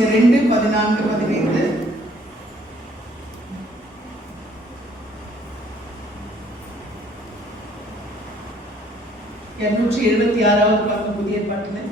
கொலோசியர் 2:14-15. இருநூற்றி 76வது பக்கம் புதிய ஏற்பாட்டில்.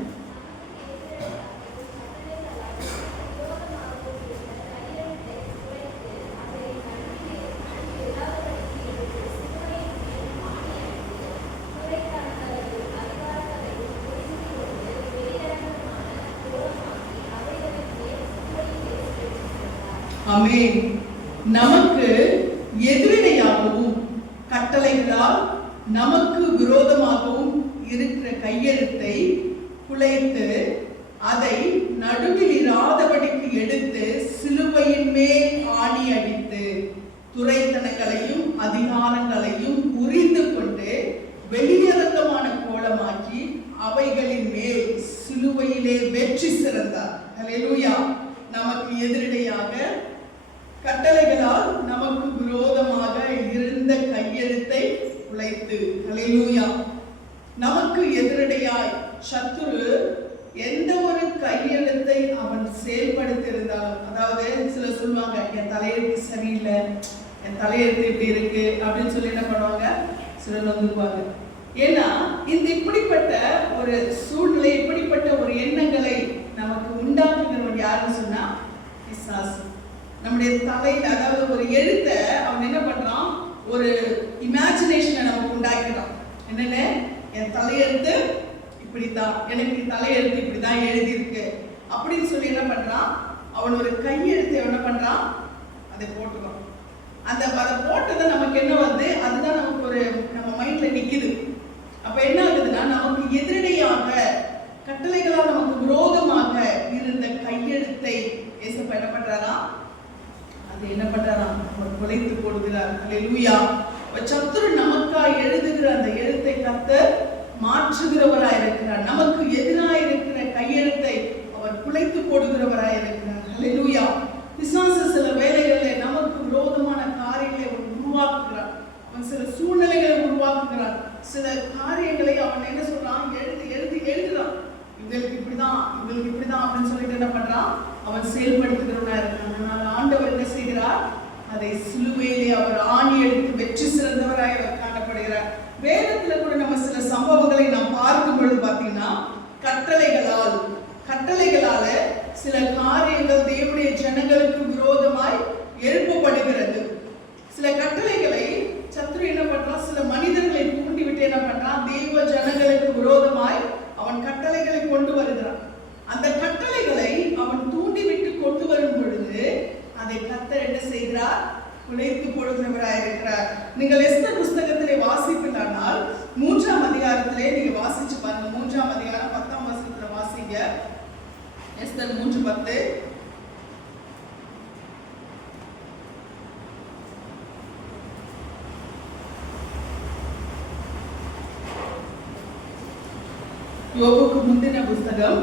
ஆமென். நமக்கு எதிரிடையாகவும் கட்டளைகளால் நமக்கு விரோதமாகவும் இருக்கிற கையெழுத்தை குலைத்து அதை நடுவில் இராதபடிக்கு எடுத்து சிலுவையின் மேல் ஆணி அடித்து துரைத்தனங்களையும் அதிகாரங்களையும் உரிந்து கொண்டு வெளியரங்கமான கோலமாக்கி அவைகளின் மேல் சிலுவையிலே வெற்றி சிறந்தார். ஹல்லேலூயா. நமக்கு எதிரிடையாக கட்டளைகளால் நமக்கு விரோதமாக இருந்த கையெழுத்தை குலைத்து, ஹல்லேலூயா, நமக்கு எதிரடையாய் சத்துரு எந்த ஒரு கையெழுத்தை அவன் செயல்படுத்தியிருந்தாலும், அதாவது சிலர் சொல்லுவாங்க என் தலையெழுத்து சரியில்லை, என் தலையெழுத்து இப்படி இருக்கு அப்படின்னு சொல்லி என்ன பண்ணுவாங்க, சிலர் வந்துருவாங்க. ஏன்னா இந்த இப்படிப்பட்ட ஒரு சூழ்நிலை, இப்படிப்பட்ட ஒரு எண்ணங்களை நமக்கு உண்டாக்குகிறவன் யாருன்னு சொன்னா பிசாசு. நம்முடைய தலையில, அதாவது ஒரு எழுத்தை அவன் என்ன பண்றான், ஒரு இமேஜினேஷனை நமக்கு உண்டாக்கிறான். என்னன்னு, என் தலையெழுத்து இப்படித்தான், எனக்கு தலையெழுத்து இப்படிதான் எழுதி இருக்கு அப்படின்னு சொல்லி என்ன பண்றான், அவன் ஒரு கையெழுத்தை என்ன பண்றான், அதை போட்டுறான். அதை போட்டதை நமக்கு என்ன வந்து, அதுதான் நமக்கு ஒரு நம்ம மைண்ட்ல நிக்குது. அப்ப என்ன ஆகுதுன்னா, நமக்கு எதிரடையாக கட்டளைகளால் நமக்கு விரோதமாக இருந்த கையெழுத்தை ஏசப்பா என்ன பண்றாரா, அது என்ன பண்றாராம், அவர் குலைத்து போடுகிறார். ஹல்லேலூயா. சத்துரு நமக்காய் எழுதுகிற அந்த எழுத்தை கர்த்தர் மாற்றுகிறவராய் இருக்கிறார். நமக்கு எதிராக இருக்கிற கையெழுத்தை அவர் குலைத்து போடுகிறவராய் இருக்கிறார். ஹல்லேலூயா. பிசாசு சில வேளைகளில் நமக்கு விரோதமான காரியங்களை அவன் உருவாக்குகிறார். அவன் சில சூழ்நிலைகளை உருவாக்குகிறான். சில காரியங்களை அவன் என்ன சொல்றான், எழுதுறான். இவங்களுக்கு இப்படிதான், இவங்களுக்கு இப்படிதான் அப்படின்னு சொல்லிட்டு என்ன பண்றான், அவன் செயல்படுத்துகிறவனா இருக்கான். அதனால ஆண்டவர் என்ன செய்கிறார், அதை சிலுவையிலே அவர் ஆணி எடுத்து வெற்றி சிறந்தவராய் அவர் காணப்படுகிறார். வேதத்துல கூட நம்ம சில சம்பவங்களை நாம் பார்க்கும் பொழுது பாத்தீங்கன்னா, கட்டளைகளால சில காரியங்கள் தேவனுடைய ஜனங்களுக்கு விரோதமாய் எழுப்பப்படுகிறது. சில கட்டளைகளை சத்துரு என்ன பண்றான், சில மனிதர்களை தூண்டிவிட்டு என்ன பண்றான், தேவ ஜனங்களுக்கு விரோதமாய் அவன் கட்டளைகளை கொண்டு வருகிறான். அந்த கட்டளைகளை அவன் தூண்டிவிட்டு கொண்டு வரும் பொழுது அதை கர்த்தர் என்ன செய்கிறார், குலைத்து போடுகிறவராய் இருக்கிறார். நீங்கள் எஸ்தர் புஸ்தகத்திலே வாசிப்பீர்களானால் 3ஆம் அதிகாரத்திலே நீங்க வாசிச்சு பாருங்க. 3ஆம் அதிகாரம் 10ஆம் வசனத்துல வாசிங்க. எஸ்தர் 3:10. யோபுக்கு முந்தின புஸ்தகம்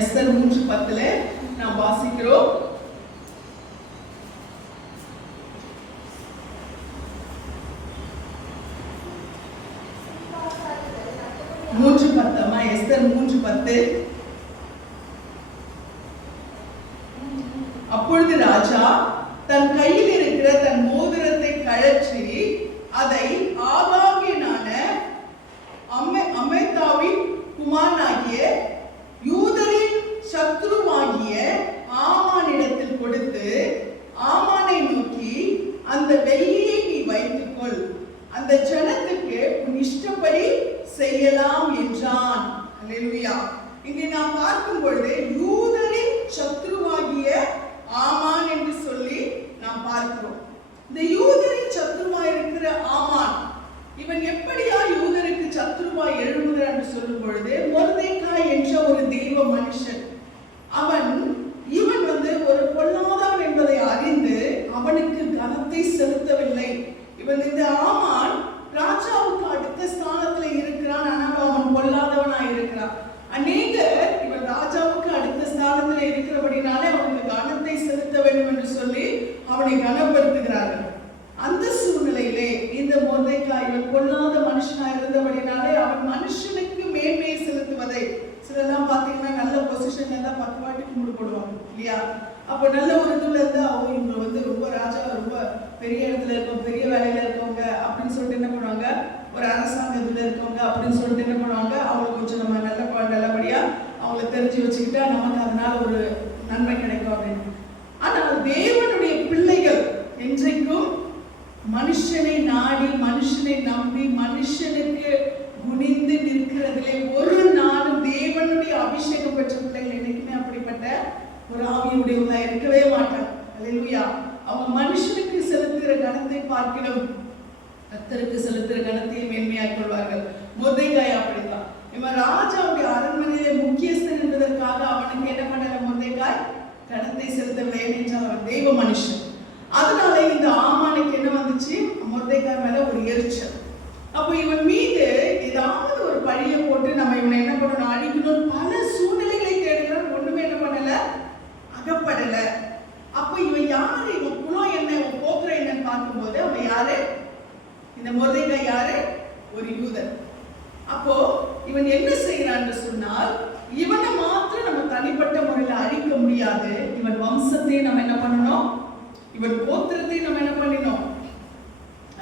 எஸ்தர் 3:10 நாம் வாசிக்கிறோம். எஸ்தர் 3:10. அப்பொழுது ராஜா தன் கையில் இருக்கிற தன் மோதிரத்தை கழற்றி அதை ஆகாகியனான அமெத்தாவின் குமாரனாகிய யூதரின் சத்ருவாகிய ஆமானிடத்தில் கொடுத்து ஆமானை நோக்கி, அந்த வெள்ளியை நீ வைத்துக்கொள், அந்த ஜனத்துக்கு உன் இஷ்டப்படி செய்யலாம் என்றான். ஹல்லேலூயா. இங்கே நாம் பார்க்கும் பொழுது யூதரின் சத்ருவாகிய ஆமான் என்று சொல்லி நாம் பார்க்கிறோம். இந்த யூதரின் சத்ருவாய் இருக்கிற ஆமான், இவன் எப்படியா யூதருக்கு சத்ருவாய் எழும்புகிறான் என்று சொல்லும் பொழுது, மொர்தெகாய் என்ற ஒரு தெய்வ மனுஷன், இவன் வந்து ஒரு பொல்லாதவன் என்பதை அறிந்து அவனுக்கு கனத்தை செலுத்தவில்லை. இவன் இந்த ஆமான் ராஜாவுக்கு அடுத்த ஸ்தானத்துல இருக்கிறான், ஆனால் அவன் பொல்லாதவனாய் இருக்கிறான். அநேகர் இவன் ராஜாவுக்கு அடுத்த ஸ்தானத்துல இருக்கிறபடினாலே அவனுக்கு கனத்தை செலுத்த வேண்டும் என்று சொல்லி அவனை கனப்படுத்துகிறார்கள். அந்த சூழ்நிலையிலே இந்த மொர்தெகாய் இவன் பொல்லாத மனுஷனாய் இருந்தபடினாலே அவன் மனுஷனுக்கு மேன்மையை செலுத்துவதை சிலர்லாம் பார்த்தீங்கன்னா நல்ல பொசிஷன்ல இருந்தா 10 வாட்டி கும்பிடு போடுவாங்க இல்லையா? அப்போ நல்ல ஒரு இதுல இருந்தா அவங்க இவங்க வந்து ரொம்ப ராஜா, ரொம்ப பெரிய இடத்துல இருக்கவங்க, பெரிய வேலையில இருக்கவங்க அப்படின்னு சொல்லிட்டு என்ன பண்ணுவாங்க, ஒரு அரசாங்க இதுல இருக்கவங்க அப்படின்னு சொல்லிட்டு என்ன பண்ணுவாங்க, அவங்களுக்கு கொஞ்சம் நம்ம நல்லபடியா அவங்கள தெரிஞ்சு வச்சுக்கிட்டா நமக்கு அதனால ஒரு நன்மை கிடைக்கும் அப்படின்னு. ஆனால் தேவனுடைய பிள்ளைகள் என்றைக்கும் மனுஷனை நாடி, மனுஷனை நம்பி, மனுஷனுக்கு குனிந்து நிற்கிறதிலே ஒரு நாளும் தேவனுடைய அபிஷேகம் பெற்ற பிள்ளைகள் என்னைக்குமே அப்படிப்பட்ட ஒரு ஆவியுடையவங்களா இருக்கவே மாட்டாங்க. அல்லேலூயா. அவங்க மனுஷனுக்கு செலுத்துகிற கணத்தை பார்க்கிலும் கர்த்தருக்கு செலுத்துகிற கணத்தை மேன்மையாய் கொள்வார்கள். மொர்தெகாய் அப்படிதான். இவன் ராஜாவுடைய அரண்மனையிலே முக்கியஸ்தன் என்பதற்காக அவனுக்கு என்ன பண்ணல, மொர்தெகாய் கணத்தை செலுத்தவில்லை என்றால் அவன் தெய்வ மனுஷன். அதனால இந்த ஆமானுக்கு என்ன வந்துச்சு, மொர்தெகாய் மேல ஒரு எரிச்சல். அப்போ இவன் மீது ஏதாவது ஒரு பழிய போட்டு நம்ம இவனை என்ன பண்ணணும், அழிக்கணும், பல சூழ்நிலைகளை தேடுகிறான். ஒண்ணுமே என்ன பண்ணல, அகப்படல. அப்ப இவன் யாரு, இவன் குலம் என்ன, இவன் போக்குற என்னன்னு பார்க்கும்போது அவன் யாரு, இந்த மொர்தெகாய் யாரு, ஒரு யூதன். அப்போ இவன் என்ன செய்யறான்னு சொன்னால், இவனை மாத்திரம் நம்ம தனிப்பட்ட முறையில அழிக்க முடியாது. இவன் வம்சத்தையும் நம்ம என்ன பண்ணணும், இவன் கோத்திரத்தையும் நம்ம என்ன பண்ணணும்,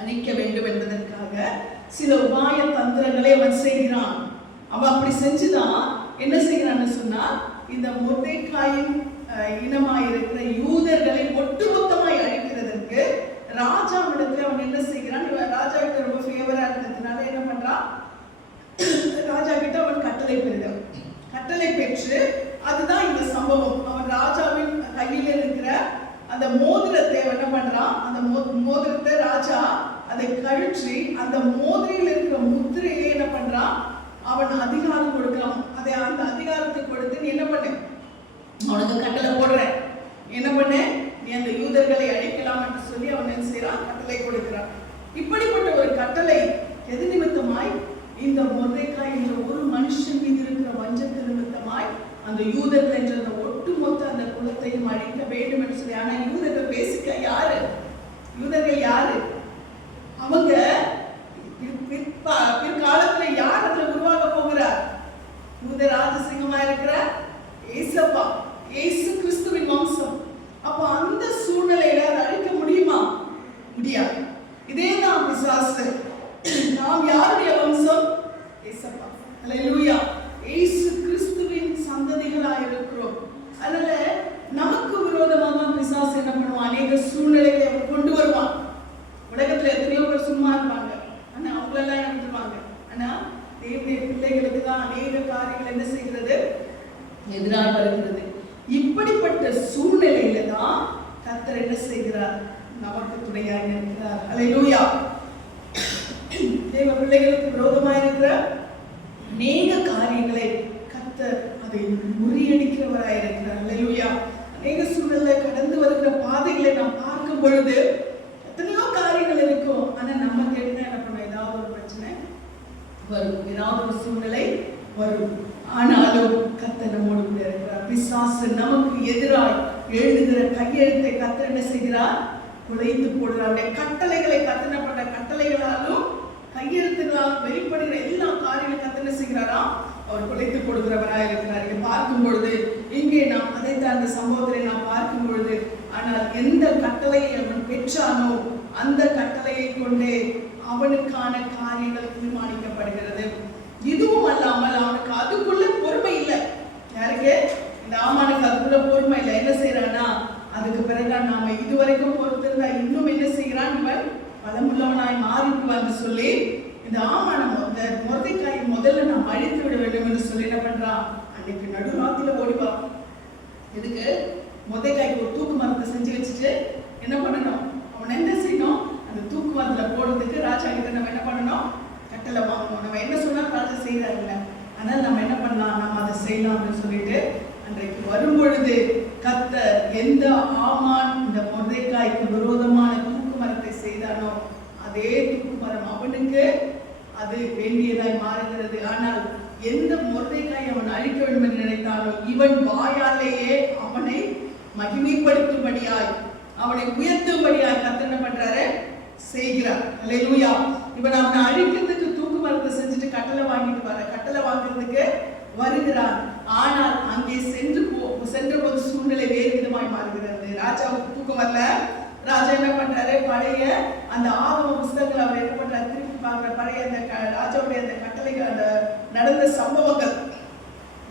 அழிக்க வேண்டும் என்பதற்காக சில உபாய தந்திரங்களை அவன் செய்கிறான். அவன் அப்படி செஞ்சுதான் என்ன செய்கிறான்னு சொன்னா, இந்த மொர்தெகாயின் இனமாயிருக்கிற யூதர்களை ஒட்டுமொத்தமாய் அழிக்கிறதற்கு ராஜாவிடத்துல அவன் என்ன செய்கிறான், இவன் ராஜா கிட்ட ரொம்ப ஃபேவரா இருந்ததுனால என்ன பண்றான், ராஜா கிட்ட அவன் கட்டளை பெறுகிறான். கட்டளை பெற்று அதுதான் இந்த சம்பவம். அவன் ராஜாவின் கையில் இருக்கிற அந்த மோதிரத்தை என்ன பண்றான், அந்த மோதிரத்தை ராஜா அதை கழற்றி அந்த மோதிரையில் இருக்கிற முத்திரையிலே என்ன பண்றான், அவன் அதிகாரம் கொடுக்கலாம். அதை அந்த அதிகாரத்தை கொடுத்து நீ என்ன பண்ண, அவனுக்கு கட்டளை போடுறேன், என்ன பண்ண, நீ அந்த யூதர்களை அழிக்கலாம் என்று சொல்லி அவன் என்ன செய்யறான், கட்டளை கொடுக்கிறான். இப்படிப்பட்ட ஒரு கட்டளை எது நிமித்தமாய், இந்த மொர்தெகாய் என்ற ஒரு மனுஷன் மீது இருக்கிற வஞ்சத்து நிமித்தமாய் அந்த யூதர்கள் என்ற அந்த ஒட்டுமொத்த அந்த குலத்தையும் அழிக்க வேண்டும் என்று சொல்லி. ஆனா யூதர்கள் பேசிக்க யாரு, யூதர்கள் யாரு, அவங்க பிற்காலத்துல யார் அதுல உருவாக போகிறார், யூத ராஜசிங்கமா இருக்கிற ஏசப்பா, இயேசு கிறிஸ்துவின் வம்சம். அப்ப அந்த சூழ்நிலையில அதை அழிக்க முடியுமா, முடியாது. இதேதான் பிசாசு. நாம் யாருடைய வம்சம், ஏசப்பா. அல்லேலூயா. இயேசு கிறிஸ்துவின் சந்ததிகளாக இருக்கிறோம். அதனால நமக்கு விரோதமாக தான் பிசாசு என்ன பண்ணுவான், அநேக சூழ்நிலைகளை அவன் கொண்டு வருவான். உலகத்துல எத்தனையோ பேர் சும்மா இருப்பாங்க, ஆனா அவங்களெல்லாம் இறந்துருவாங்க. ஆனா தேவனுடைய பிள்ளைகளுக்கு தான் அநேக காரியங்கள் என்ன செய்கிறது, எதிராக வருகிறது. இப்படிப்பட்ட சூழ்நிலையில தான் கர்த்தர் என்ன செய்கிறார், நமக்கு துணையாக இருக்கிறார். அல்லேலூயா. தேவ பிள்ளைகளுக்கு விரோதமாக இருக்கிற அநேக காரியங்களை கர்த்தர் அதை முறியடிக்கிறவராக இருக்கிறார். அல்லேலூயா. அநேக சூழ்நிலை கடந்து வருகிற பாதைகளை நாம் பார்க்கும் பொழுது எத்தனையோ காரியங்கள் இருக்கும். ஆனா நம்ம கேட்டா என்ன பண்ண, ஏதாவது ஒரு பிரச்சனை வரும், ஏதாவது ஒரு சூழ்நிலை வரும். ஆனாலும் கர்த்தர் நம்மோடு கூட இருக்கிறார். பிசாசு நமக்கு எதிராய் எழுதுகிற கையெழுத்தை கர்த்தர் என்ன செய்கிறார், குலைத்து போடுறார். கட்டளைகளை கத்தனப்பட்ட கட்டளைகளாலும் கையெழுத்துகளாலும் வெளிப்படுகிற எல்லா காரியங்களும் கர்த்தர் என்ன செய்கிறாரா, அவர் குலைத்து போடுகிறவராக இருக்கிறார். இதை பார்க்கும் பொழுது இங்கே நாம் அதைத்தான் அந்த சம்பவத்தை நாம் பார்க்கும் பொழுது, ஆனால் எந்த கட்டளையை அவன் பெற்றானோ அந்த கட்டளையை கொண்டே அவனுக்கான காரியங்கள் தீர்மானிக்கப்படுகிறது. இதுவும் அல்லாமல் அவனுக்கு அதுக்குள்ள பொறுமை இல்லை. யாருக்கு, இந்த ஆமானுக்கு அதுக்குள்ள பொறுமை இல்லை. என்ன செய்யறானா, அதுக்கு பிறகு நாம இதுவரைக்கும் பொறுத்திருந்தா இன்னும் என்ன செய்கிறான், இவன் பலமுள்ளவனாய் மாறிடுவான்னு சொல்லி இந்த ஆமான மொர்தெகாயை முதல்ல நாம் அழித்து விட வேண்டும் என்று சொல்லி என்ன பண்றான், அன்னைக்கு நடுராத்திரில ஓடிவா. இதுக்கு மொர்தெகாய்க்கு ஒரு தூக்கு மரத்தை செஞ்சு வச்சுட்டு என்ன பண்ணணும், அவன் என்ன செய்யணும், அந்த தூக்கு மரத்துல போடுறதுக்கு ராஜா கிட்ட நம்ம என்ன பண்ணணும், கட்டளை வாங்கணும். நம்ம என்ன சொன்னா ராஜா செய்யறாருல்ல, ஆனால் நம்ம என்ன பண்ணலாம், நம்ம அதை செய்யலாம் அப்படின்னு சொல்லிட்டு அன்றைக்கு வரும்பொழுது கர்த்தர் எந்த ஆமான் இந்த மொர்தெகாய்க்கு விரோதமான தூக்கு மரத்தை செய்தானோ அதே தூக்கு மரம் அவனுக்கு அது வேண்டியதாய் மாறுகிறது. ஆனால் எந்த மொர்தெகாய் அவன் அழிக்க வேண்டும் என்று நினைத்தானோ இவன் வாயாலேயே அவனை மகிமைப்படுத்தும்படியாய், அவனை உயர்த்தும்படியாய் கர்த்தர் என்ன பண்றாரு, செய்கிறார். அல்லேலூயா. இவன் அவனை அழிக்கிறதுக்கு தூக்கு மரத்தை செஞ்சுட்டு கட்டளை வாங்கிட்டு வர, கட்டளை வாங்குறதுக்கு வருகிறார். ஆனால் அங்கே சென்றபோது சூழ்நிலை வேறு விதமாய் மாறுகிறது. ராஜாவுக்கு தூக்கம் வரல. ராஜா என்ன பண்றாரு, பழைய அந்த ஆகம புஸ்தகங்கள் அவர் என்ன பண்றாரு, திருப்பி பார்க்கிற பழைய அந்த ராஜாவுடைய அந்த கட்டளைகள், அந்த நடந்த சம்பவங்கள்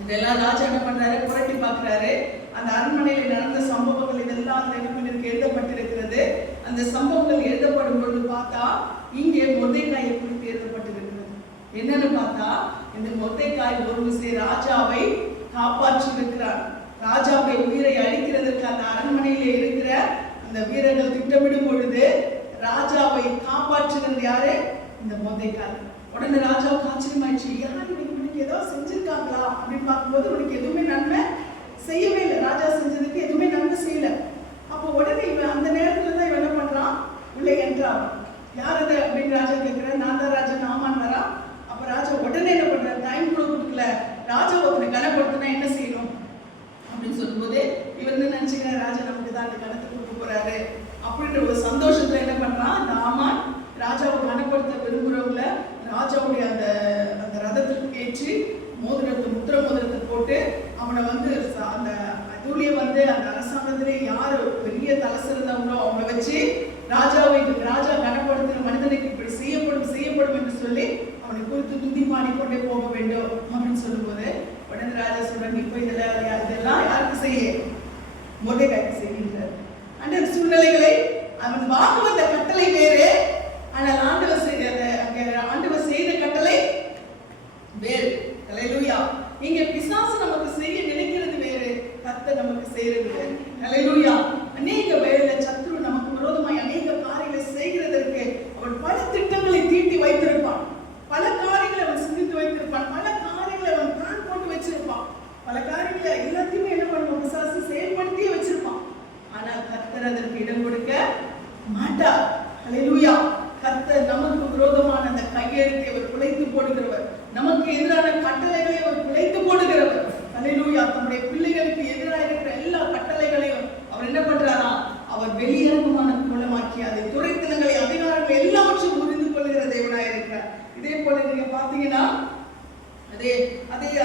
இதெல்லாம் ராஜா என்ன பண்றாரு, புரட்டி பார்க்கிறாரு. அந்த அரண்மனையில் நடந்த சம்பவங்கள் இதெல்லாம் அந்த இடத்திற்கு எழுதப்பட்டிருக்கிறது. அந்த சம்பவங்கள் எழுதப்படும் பொழுது பார்த்தா இங்கே மொர்தெகாயை குறித்து எழுதப்பட்டிருக்கிறது. என்னன்னு பார்த்தா, இந்த மொர்தெகாய் ஒரு விஷயம் ராஜாவை காப்பாற்றி இருக்கிறார். ராஜாவுடைய உயிரை அழிக்கிறதற்கு அந்த அரண்மனையிலே இருக்கிற அந்த வீரர்கள் திட்டமிடும் பொழுது ராஜாவை காப்பாற்றுகிறது யாரு, இந்த மொர்தெகாய். உடனே ராஜாவுக்கு ஆச்சரியமாயிடுச்சு, யார் இவனுக்கு ஏதாவது செஞ்சிருக்காங்களா அப்படின்னு பார்க்கும்போது உனக்கு எதுவுமே நன்மை செய்யவே இல்லை. ராஜா செஞ்சதுக்கு எதுவுமே நன்மை செய்யல. அப்போ உடனே இவன் அந்த நேரத்துல தான் இவன் என்ன பண்றான், உள்ளே என்றான். யார் அது அப்படின்னு ராஜா கேட்கிறார். நான் தான் ராஜா, நாமான் வரா. அப்ப ராஜா உடனே என்ன பண்றாரு, டைம் கூட கொடுக்கல. ராஜா ஒருத்தனை கனப்படுத்தினா என்ன செய்யணும் அப்படின்னு சொல்லும்போது இவர் என்ன நினைச்சுக்கிறார், ராஜா நமக்கு தான் அந்த கணத்தை கொடுக்க போறாரு அப்படின்ற ஒரு சந்தோஷத்துல என்ன பண்றான், நாமான் ராஜாவை கனப்படுத்த விரும்புறவங்கள ராஜாவுடைய அந்த அந்த ரதத்துக்கு ஏற்றி முத்திர மோதிரத்தை போட்டு அவனை வந்து அந்த அதுலயே வந்து அந்த அரசாங்கத்திலே யாரு பெரிய தலை சிறந்தவங்களோ அவங்க வச்சு ராஜா கனப்படுத்துகிற மனிதனுக்கு இப்படி செய்யப்படும் என்று சொல்லி அவனை குறித்து துதி பாடிக்கொண்டே போக வேண்டும் அப்படின்னு சொல்லும்போது உடனே ராஜா சொல்றாங்க, இப்போ இதெல்லாம் யாருக்கு செய்ய, மொர்தெகாய்க்கு செய்கின்றார். அந்த சூழ்நிலைகளை அவன் வாக்கு வந்த கட்டளை வேறு, ஆனால் ஆண்டவர் செய்த கட்டளை வேறு. ஹல்லேலூயா. இங்க பிசாசு நமக்கு செய்ய நினைக்கிறது வேறு, கர்த்தர் நமக்கு செய்யறது வேறு. ஹல்லேலூயா. அநேக வேளை சத்துரு நமக்கு விரோதமாய் அநேக காரியங்களை செய்கிறதற்கு அவன் பல திட்டங்களை தீட்டி வைத்திருப்பான். பல காரியங்களை அவன் சிந்தித்து வைத்திருப்பான். பல காரியங்களை அவன் பிளான் போட்டு வச்சிருப்பான். பல காரியங்களை எல்லாத்தையுமே என்ன பண்ணுவான், பிசாசு செயல்படுத்தியே வச்சிருப்பான். ஆனால் கர்த்தர் அதற்கு இடம் கொடுக்க மாட்டார். ஹல்லேலூயா. கர்த்தர் நமக்கு விரோதமான அந்த கையெழுத்தை அவர் குலைத்து போடுகிறவர். நமக்கு எதிரான கட்டளைகளை அவர் குலைத்து போடுகிறவர். ஹல்லேலூயா. தம்முடைய பிள்ளைகளுக்கு எதிராக இருக்கிற எல்லா கட்டளைகளையும் அவர் என்ன பண்றாரா, அவர் வெளியரங்கமான மூலமாக்கி அதை துரைத்தனங்களை அதிகாரங்கள் எல்லாவற்றையும் புரிந்து கொள்கிற தேவனாய் இருக்கிறார். இதே போல நீங்க பாத்தீங்கன்னா அதே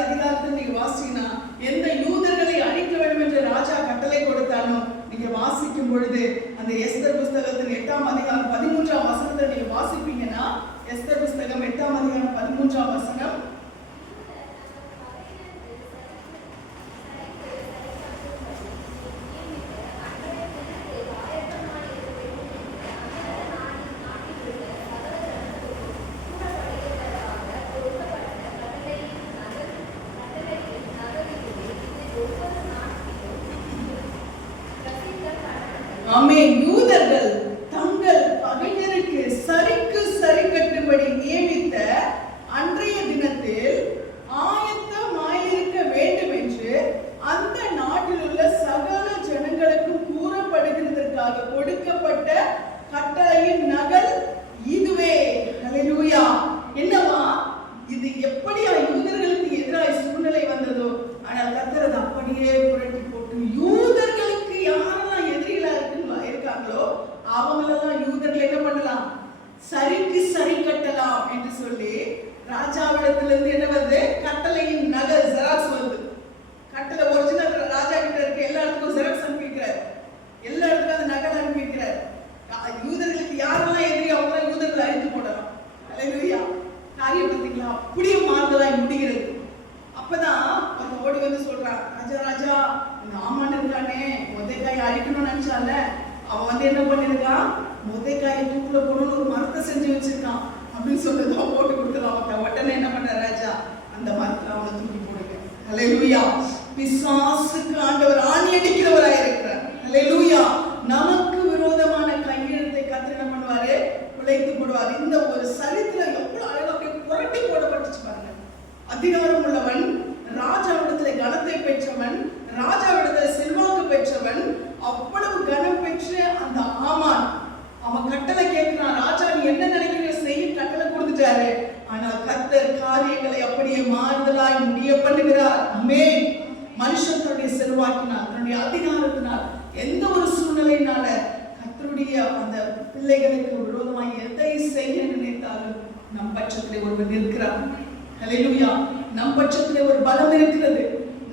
அதிகாரத்தை நீங்க வாசிங்கன்னா எந்த யூதர்களை அழிக்க வேண்டும் என்று ராஜா கட்டளை கொடுத்தாலும் நீங்க வாசிக்கும் பொழுது அந்த எஸ்தர் புஸ்தகத்தின் 8ஆம் அதிகாரம் 13ஆம் வசனத்தை நீங்க வாசிப்பீங்கன்னா, எஸ்தர் புஸ்தகம் 8ஆம் அதிகாரம் 13ஆம் வசனம், யூதர்கள் தங்கள் பகைஞருக்கு சரிக்கு சரி கட்டும்படி நியமித்த அன்றைய தினத்தில் ஆயத்தமாயிருக்க வேண்டும் என்று அந்த நாட்டில் உள்ள சகல ஜனங்களுக்கும் கூறப்படுகிறதற்காக கொடுக்கப்பட்ட கட்டளையின் நகல் இதுவே. ஹல்லேலூயா. என்னவா இது, எப்படியா யூதர்களுக்கு எதிராக சூழ்நிலை வந்ததோ, ஆனால் கர்த்தர் அதை அப்படியே புரட்டி போட்டு யூதர்களுக்கு யாரெல்லாம் எதிரிகளா இருக்காங்களோ அவங்களெல்லாம் யூதர்கள் என்ன பண்ணலாம், சரிக்கு சரி கட்டலாம் என்று சொல்லி ராஜாவிடத்திலிருந்து என்ன வருது, கட்டளையின் நகல் ஜெராக்ஸ் வருது. கட்டளை ஒரிஜினல் ராஜா கிட்ட இருக்கு, எல்லா இடத்துக்கும் ஜெராக்ஸ் அனுப்பிக்கிறார், எல்லா இடத்துக்கும் அந்த நகல் அனுப்பிக்கிறார். யூதர்களுக்கு யாரெல்லாம் எதிரி அவங்களாம் யூதர்களை அழித்து போடலாம். ஹல்லேலூயா. காரியம் பார்த்தீங்களா, அப்படியே மாறுதலாய் முடிகிறது. அப்பதான் அவங்க ஓடி வந்து சொல்றான், ராஜா இந்த ஆமான் இருக்கானே மொர்தெகாயை அழிக்கணும்னு நினைச்சால, அவன் வந்து என்ன பண்ணிருக்கான், மொர்தெகாயை தூக்குல போடணும்னு ஒரு மரத்தை செஞ்சு வச்சிருக்கான் அப்படின்னு சொல்லிதான் போட்டு கொடுத்துருவான். அவன் உடனே என்ன பண்ண ராஜா, அந்த மரத்துல அவனை தூக்கி போடுங்க. ஹல்லேலூயா. பிசாசுக்கு ஆண்டவர் ஆணி அடிக்கிறவராய் இருக்கிறார். ஹல்லேலூயா. நமக்கு விரோதமான கையெழுத்தை கர்த்தர் என்ன பண்ணுவாரு, குலைத்து போடுவார். இந்த ஒரு சரித்திரம் எவ்வளவு அழகா புரட்டி போடப்பட்டுச்சு பாருங்க. அதிகாரம் உள்ளவன், ராஜாவிடத்துல கனத்தை பெற்றவன், ராஜாவிடத்துல செல்வாக்கு பெற்றவன், அவ்வளவு கனம் பெற்ற அந்த ஆமான் அவன் கட்டளை கேட்கிறான். ராஜா நீ என்ன நினைக்கிற செய்ய கட்டளை கொடுத்துட்டாரு. ஆனால் கர்த்தர் காரியங்களை அப்படியே மாறுதலாய் முடிய பண்ணுகிறார். ஆமென். மனுஷன் தன்னுடைய செல்வாக்கினால், தன்னுடைய அதிகாரத்தினால், எந்த ஒரு சூழ்நிலையினால கர்த்தருடைய அந்த பிள்ளைகளுக்கு விரோதமாய் எதை செய்ய நினைத்தாலும் நம் பட்சத்தில் ஒருவர் நிற்கிறார். ஹல்லேலூயா. நம் பட்சத்திலே ஒரு பலம் இருக்கிறது,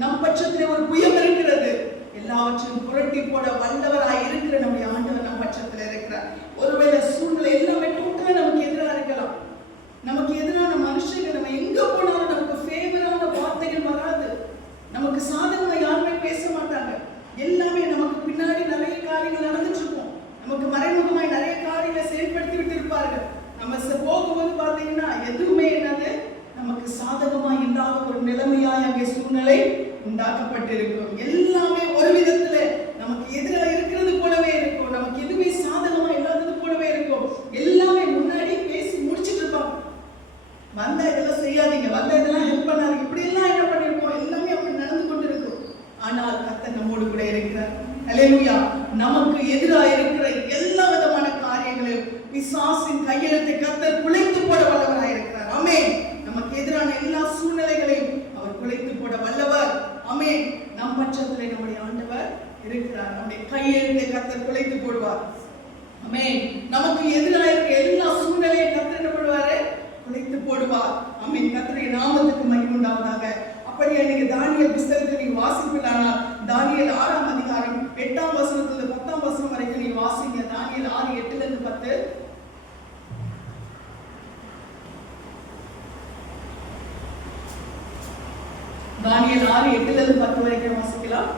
நம் பட்சத்திலே ஒரு புயம் இருக்கிறது. எல்லாவற்றையும் புரட்டி போட வல்லவராய் இருக்கிற நம்முடைய ஆண்டவர் நம் பட்சத்தில் இருக்கிறார். ஒருவேளை சூழ்நிலை எல்லாமே டோட்டலா நமக்கு எதிராக இருக்கலாம், நமக்கு எதிரான மனுஷங்க, நம்ம எங்க போனாலும் நமக்கு ஃபேவரான வார்த்தைகள் வராது, நமக்கு சாதகமா யாருமே பேச மாட்டாங்க. எல்லாமே நமக்கு பின்னாடி நிறைய காரியங்கள் நடந்துட்டு இருக்கும், நமக்கு மறைமுகமாய் நிறைய காரியங்களை செயல்படுத்தி விட்டு இருப்பார்கள். நம்ம போகும்போது பாத்தீங்கன்னா எதுவுமே என்னது நமக்கு சாதகமா இல்லாத ஒரு நிலைமையாய் அங்கே சூழ்நிலை உண்டாக்கப்பட்டிருக்கும். எல்லாமே ஒரு விதத்துல நமக்கு எதிராக இருக்கிறது போலவே இருக்கும், நமக்கு எதுவுமே சாதகமா இல்லாதது போலவே இருக்கும். எல்லாமே முன்னாடி பேசி முடிச்சிட்டு இருப்பாங்க, வந்த இதெல்லாம் செய்யாதீங்க, வந்த இதெல்லாம் ஹெல்ப் பண்ணாதீங்க, இப்படி எல்லாம் என்ன பண்ணிருக்கோம், எல்லாமே அப்படி நடந்து கொண்டு இருக்கும். ஆனால் கர்த்தர் நம்மோடு கூட இருக்கிறார். ஹல்லேலூயா. நமக்கு எதிராக இருக்கிற எல்லா விதமான காரியங்களையும் பிசாசின் கையெழுத்தை கர்த்தர் குலைத்து போட வல்லவராய் இருக்கிறார். ஆமென். நமக்கு எதிரான எல்லா சூழ்நிலைகளையும் அவர் குலைத்து போட வல்லவர். ஆமென். நம் பட்சத்திலே நம்முடைய ஆண்டவர் இருக்கிறார். நம்முடைய கையெழுத்தை கர்த்தர் குலைத்து போடுவார். ஆமென். நமக்கு எதிராக இருக்க எல்லா சூழ்நிலையும் கர்த்தர் என்ன பண்ணுவாரு, குலைத்து போடுவார். ஆமென். கர்த்தருடைய நாமத்துக்கு மகிமை உண்டாவதாக. அப்படியே நீங்க தானியேல் புத்தகத்தை நீங்க வாசிப்பீர்களானால் தானியேல் 6ஆம் அதிகாரம் 8ஆம் வசனத்திலிருந்து 10ஆம் வசனம் வரைக்கும் நீங்க வாசிங்க. தானியேல் 6:8 10. தானியேல் 6:8 வரைக்கும் வாசிக்கலாம்.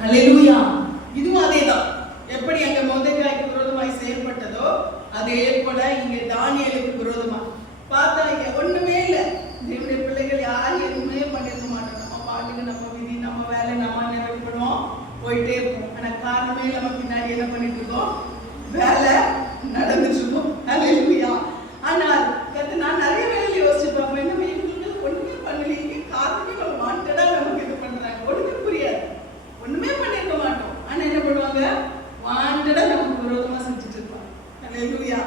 ஹல்லேலூயா. இதுவும் அதேதான், எப்படி அங்க மொர்தெகாய்க்கு விரோதமாய் செயல்பட்டதோ அதே போல இங்க தானியேலுக்கு விரோதமா. பார்த்தா இங்க ஒண்ணுமே இல்ல, தேவனுடைய பிள்ளைகள் யாரும் எதுவுமே பண்ணிருக்க மாட்டோம், நம்ம பாட்டுக்கு நம்ம விதி நம்ம வேலை நம்ம நிறைவேற்றணும் போயிட்டே இருப்போம். ஆனா காரணமே நம்ம பின்னாடி என்ன பண்ணிட்டு இருக்கோம், வேலை நடந்துட்டு இருக்கோம். ஹல்லேலூயா. ஆனால் நான் நிறைய வேலையில யோசிச்சு பார்ப்பேன், என்ன இவங்களுக்கு ஒண்ணுமே பண்ணலையே, காரணமே நம்ம வாண்டடா நமக்கு இது பண்றாங்க, ஒண்ணுமே புரியாது, ஒண்ணுமே பண்ணிருக்க மாட்டோம். ஆனா என்ன பண்ணுவாங்க, வாண்டடா நமக்கு விரோதமா செஞ்சுட்டு இருப்பாங்க. ஹல்லேலூயா.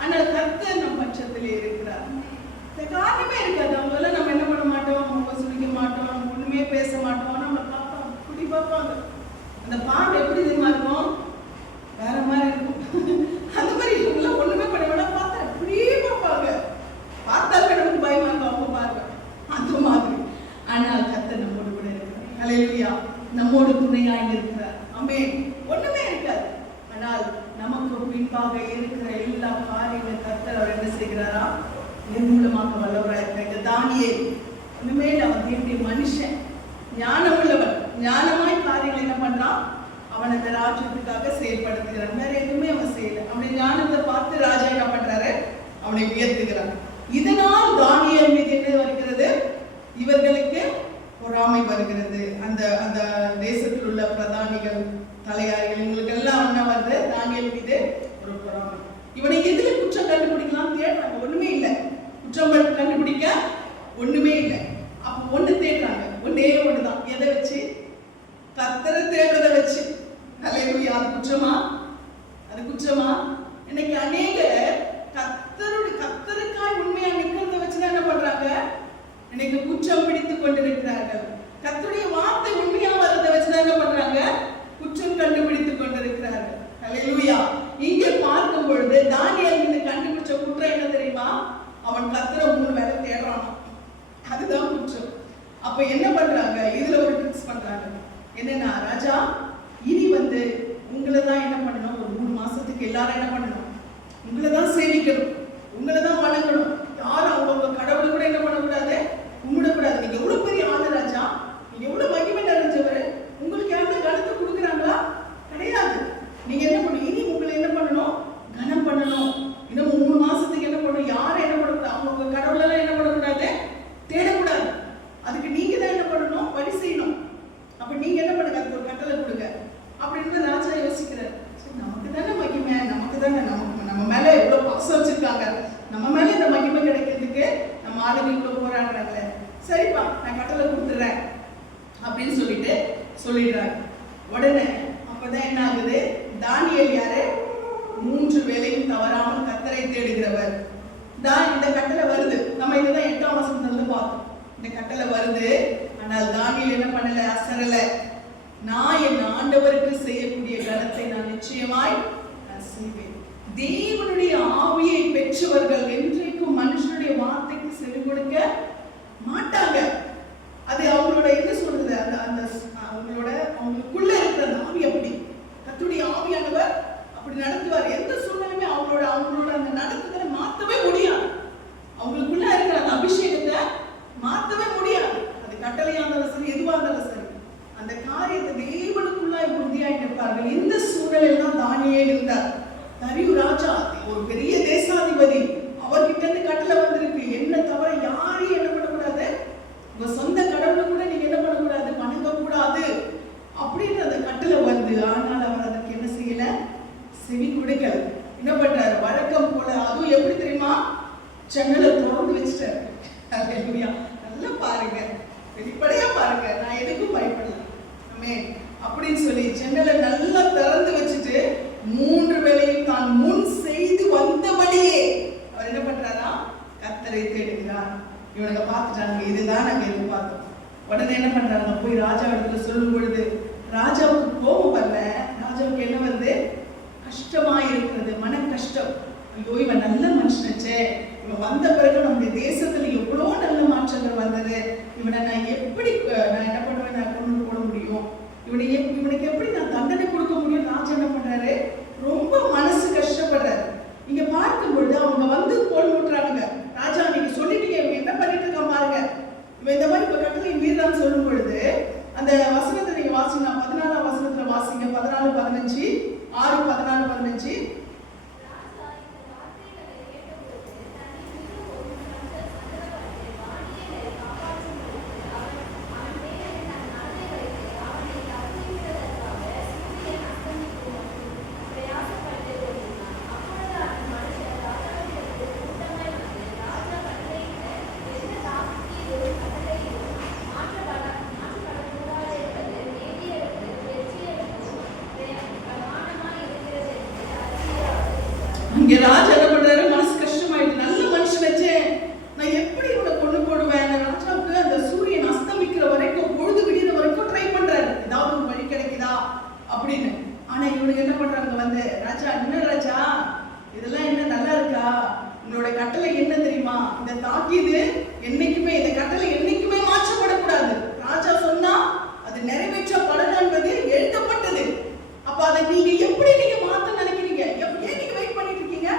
ஆனால் கர்த்தர் நம் பட்சத்திலே இருக்கிறார். இந்த காரணமே இருக்காது, அவங்க எல்லாம் நம்ம என்ன பண்ண மாட்டோம், முகம் சுளிக்க மாட்டோம், ஒண்ணுமே பேச மாட்டோம், நம்ம பார்ப்பாங்க, குடி பார்ப்பாங்க. அந்த பாம்பு எப்படி தெரியுமா இருக்கும், வேற மாதிரி இருக்கும். அந்த மாதிரி இவங்க ஒண்ணுமே பண்ண வேணாம், பார்த்தா இப்படியே பார்ப்பாங்க, பார்த்தாலே நமக்கு பயமா இருக்கும் அவங்க பார்க்க, அந்த மாதிரி. ஆனால் கர்த்தர் நம்மோடு கூட இருக்கிறார். ஹல்லேலூயா. நம்மோடு துணையாக இருக்கிறார். ஆமென். ஒண்ணுமே இருக்காது, ஆனால் நமக்கு பின்பாக இருக்கிற எல்லா காரியங்களும் கர்த்தர் அவர் என்ன செய்கிறாரா, நிர்மூலமாக வல்லவராக இருக்கிறார். தானியேல் ஒண்ணுமே இல்லை, அவன் தேவனுடைய மனுஷன், ஞானம் உள்ளவன், ஞானமாய் காரியங்கள் என்ன பண்றான், அவன் அந்த ராஜ்யத்துக்காக செயல்படுத்துகிறான், வேற எதுவுமே அவன் செய்யல. அவனுடைய ஞானத்தை பார்த்து ராஜா என்ன பண்றாரு, அவனை உயர்த்துகிறான். இதனால் தானியேல் மீது என்ன வருகிறது, இவர்களுக்கு பொறாமை வருகிறது. அந்த அந்த தேசத்தில் உள்ள பிரதானிகள் தலையாரிகள் இவங்களுக்கு எல்லாம் என்ன வருது, தானியேல் மீது ஒரு பொறாமை. இவனை எதுல குற்றம் கண்டுபிடிக்கலாம் தேடுறாங்க, ஒண்ணுமே இல்லை, குற்றம் கண்டுபிடிக்க ஒண்ணுமே இல்லை. அப்ப ஒண்ணு தேடுறாங்க, ஒன்னே ஒண்ணுதான், எதை வச்சு, கர்த்தரை தேடுறதை வச்சு. ஹல்லேலூயா. அது குற்றமா, அது குற்றமா? இன்னைக்கு அநேக கர்த்தருக்காய் உண்மையா நிக்கிறத வச்சுதான் என்ன பண்றாங்க, இன்னைக்கு குற்றம் பிடித்துக் கொண்டிருக்கிறார்கள். கர்த்தருடைய வார்த்தை உண்மையா வரதை வச்சுதான் என்ன பண்றாங்க, குற்றம் கண்டுபிடித்துக் கொண்டிருக்கிறார்கள். ஹல்லேலூயா. இங்கே பார்க்கும் பொழுது தானியேல் மீது கண்டுபிடிச்ச குற்றம் என்ன தெரியுமா, அவன் கர்த்தரை 3 வேளை தேடுறான், அதுதான் குற்றம். அப்ப என்ன பண்றாங்க, இதுல ஒரு ட்ரிக்ஸ் பண்றாங்க. என்னன்னா, ராஜா இனி உங்களை தான் என்ன பண்ணணும், ஒரு 3 மாசத்துக்கு எல்லாரும் என்ன பண்ணணும், உங்களை தான் சேவிக்கணும், உங்களை தான் வணங்கணும், யாரும் அவங்க கடவுள் கூட என்ன பண்ணக்கூடாது, கும்பிடக்கூடாது. நீங்க எவ்வளவு பெரிய ஆளு ராஜா, நீங்க எவ்வளவு மகிமை நிறைஞ்சவர், உங்களுக்கு யாரும் கனத்தை கொடுக்குறாங்களா, கிடையாது. நீங்க என்ன பண்ணணும், இனி உங்களை என்ன பண்ணணும், கனம் பண்ணணும். இன்னும் 3 மாசத்துக்கு என்ன பண்ணணும், யாரும் என்ன பண்ணக்கூடாது, அவங்க கடவுளெல்லாம் என்ன பண்ணக்கூடாது, தேடக்கூடாது. நம்ம மேல இந்த மகிமை கிடைக்கிறதுக்கு நம்ம ஆளுங்களுக்குள்ள போராடுறாங்களே, சரிப்பா நான் கட்டளை கொடுத்துறேன் அப்படின்னு சொல்லிடுறாங்க. உடனே அப்பதான் என்ன ஆகுது, தானியேல் யாரு? 3 வேளையும் தவறாமல் கர்த்தரை தேடுகிறவர். இந்த கட்டளை வருது. நம்ம இதுதான் 8ஆம் வசனத்துல பார்த்தோம். இந்த கட்டளை வருது. ஆனால் தானியேல் என்ன பண்ணல? அசரல. நான் என் ஆண்டவருக்கு செய்யக்கூடிய கணத்தை நான் நிச்சயமாய் செய்வேன். தேவனுடைய ஆவியை பெற்றவர்கள் என்றைக்கும் மனுஷனுடைய வார்த்தைக்கு செவி கொடுக்க மாட்டாங்க. அது அவங்களோட என்ன சொல்றது, அந்த அவங்களுக்குள்ள இருக்கிற அந்த ஆவி அப்படி, கர்த்தருடைய ஆவியானவர் அப்படி நடத்துவார். எந்த சூழ்நிலையுமே அவங்களோட அந்த நடத்துதலை மாற்றவே முடியாது. அவங்களுக்குள்ள இருக்கிற அந்த அபிஷேகத்தை மாற்றவே முடியாது. அது கட்டளையா இருந்தாலும் சரி, எதுவா இருந்தாலும் சரி, அந்த காரியத்தை தேவனுக்குள்ளாய் உறுதியாய் நிற்பார்கள். இந்த சூழலில் தான் தானியேல் இருந்தார். தரியு ராஜா ஒரு பெரிய தேசாதிபதி, அவர்கிட்ட இருந்து கட்டளை வந்திருக்கு, என்ன தவிர யாரையும் என்ன பண்ணக்கூடாது, உங்க சொந்த கடவுளை கூட நீங்க என்ன பண்ணக்கூடாது, வணங்க கூடாது அப்படின்ற அந்த கட்டளை வந்து. ஆனால் அவர் அதற்கு என்ன செய்யல? செவி கொடுக்கல. என்ன பண்றாரு? வழக்கம் போல, அதுவும் எப்படி தெரியுமா, ஜன்னலை திறந்து வச்சுட்டாரு. நல்லா பாருங்க, வெளிப்படையா பாருங்க, நான் எதுக்கும் பயப்படல அப்படின்னு சொல்லி ஜன்னலை நல்லா திறந்து வச்சுட்டு 3 வேளையும் தான் முன் செய்து வந்தபடியே அவர் என்ன பண்றாரா? கர்த்தரை தேடுகிறார். இவனுங்க பார்த்துட்டாங்க, இதுதான் நாங்க எதிர்பார்த்தோம். உடனே என்ன பண்றாங்க? போய் ராஜா இடத்துல சொல்லும் பொழுது ராஜாவுக்கு கோபம் வரல. ராஜாவுக்கு என்ன வருது? கஷ்டமா இருக்கிறது, மன கஷ்டம். ஐயோ, இவன் நல்ல மனுஷனச்சே, இவன் வந்த பிறகு நம்முடைய தேசத்துல எவ்வளவு நல்ல மாற்றங்கள் வந்தது, இவனை நான் எப்படி என்ன பண்ணுவேன், நான் கொண்டு போட முடியும், இவனுக்கு எப்படி நான் தண்டனை கொடுக்க முடியும்? ராஜா என்ன பண்றாரு? ரொம்ப மனசு கஷ்டப்படுறாரு. இங்க பார்க்கும் பொழுது அவங்க வந்து கோல் மூட்டுறாங்க. ராஜா நீங்க சொல்லிட்டீங்க, இவன் என்ன பண்ணிட்டு இருக்கான் பாருங்க, இவன் இந்த மாதிரி இப்ப கட்டளை மீறான்னு சொல்லும் பொழுது அந்த வசனத்தை நீங்க வாசிங்க. 14ஆம் வசனத்துல வாசிங்க. 14:15, 6:14-15. இங்க ராஜா என்ன பண்றாரு? மனசு கஷ்டமாயிட்டு, நல்ல மனுஷனச்சே, நான் எப்படி இவனை கொண்டு போடுவேன்? ராஜாவுக்கு அந்த சூரியன் அஸ்தமிக்கிற வரைக்கும், பொழுது விடியற வரைக்கும் ட்ரை பண்றாரு, ஏதாவது ஒரு வழி கிடைக்குதா அப்படின்னு. ஆனா இவனுக்கு என்ன பண்றாங்க? வந்து ராஜா, என்ன ராஜா இதெல்லாம் என்ன நல்லா இருக்கா? உங்களோட கட்டளை என்ன தெரியுமா? இந்த தாக்கீது என்னைக்குமே, இந்த கட்டளை என்னைக்குமே மாற்றப்படக்கூடாது. ராஜா சொன்னா அது நிறைவேற்றப்படணும் என்பது எழுதப்பட்டது. அப்ப அதை நீங்க எப்படி மாத்த நினைக்கிறீங்க? ஏன் நீங்க வெயிட் பண்ணிட்டு இருக்கீங்க?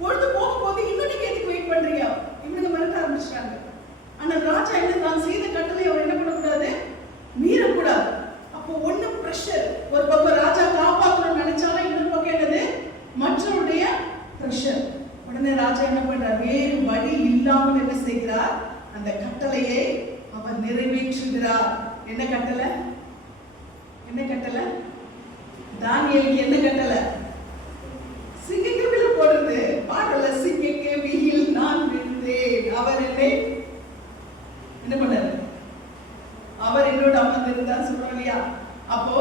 பொழுது போக போது இன்னும் நீங்க எதுக்கு வெயிட் பண்றீங்க? இவனுங்க மறுக்க ஆரம்பிச்சிட்டாங்க. ஆனா ராஜா என்ன, தான் செய்த கட்டளை அவர் என்ன பண்ணக்கூடாது? மீறக்கூடாது. அப்போ ஒண்ணு பிரஷர், ஒரு பக்கம் ராஜா காப்பாற்றணும்னு நினைச்சாலும் இன்னொரு பக்கம் என்னது? மற்றவருடைய பிரஷர். உடனே ராஜா என்ன பண்றார்? வேறு வழி இல்லாமல் என்ன செய்கிறார்? அந்த கட்டளையை அவர் நிறைவேற்றுகிறார். என்ன கட்டளை? என்ன கட்டளை? தானியேலுக்கு என்ன கட்டளை? சிங்கக்கேவில போடுறது பாடல. சிங்கக்கேவியில் நான் விழுந்தேன், அவர் என்னை என்ன பண்ணாரு? அவர் என்னோட அமர்ந்திருந்தார் சொல்றோம் இல்லையா? அப்போ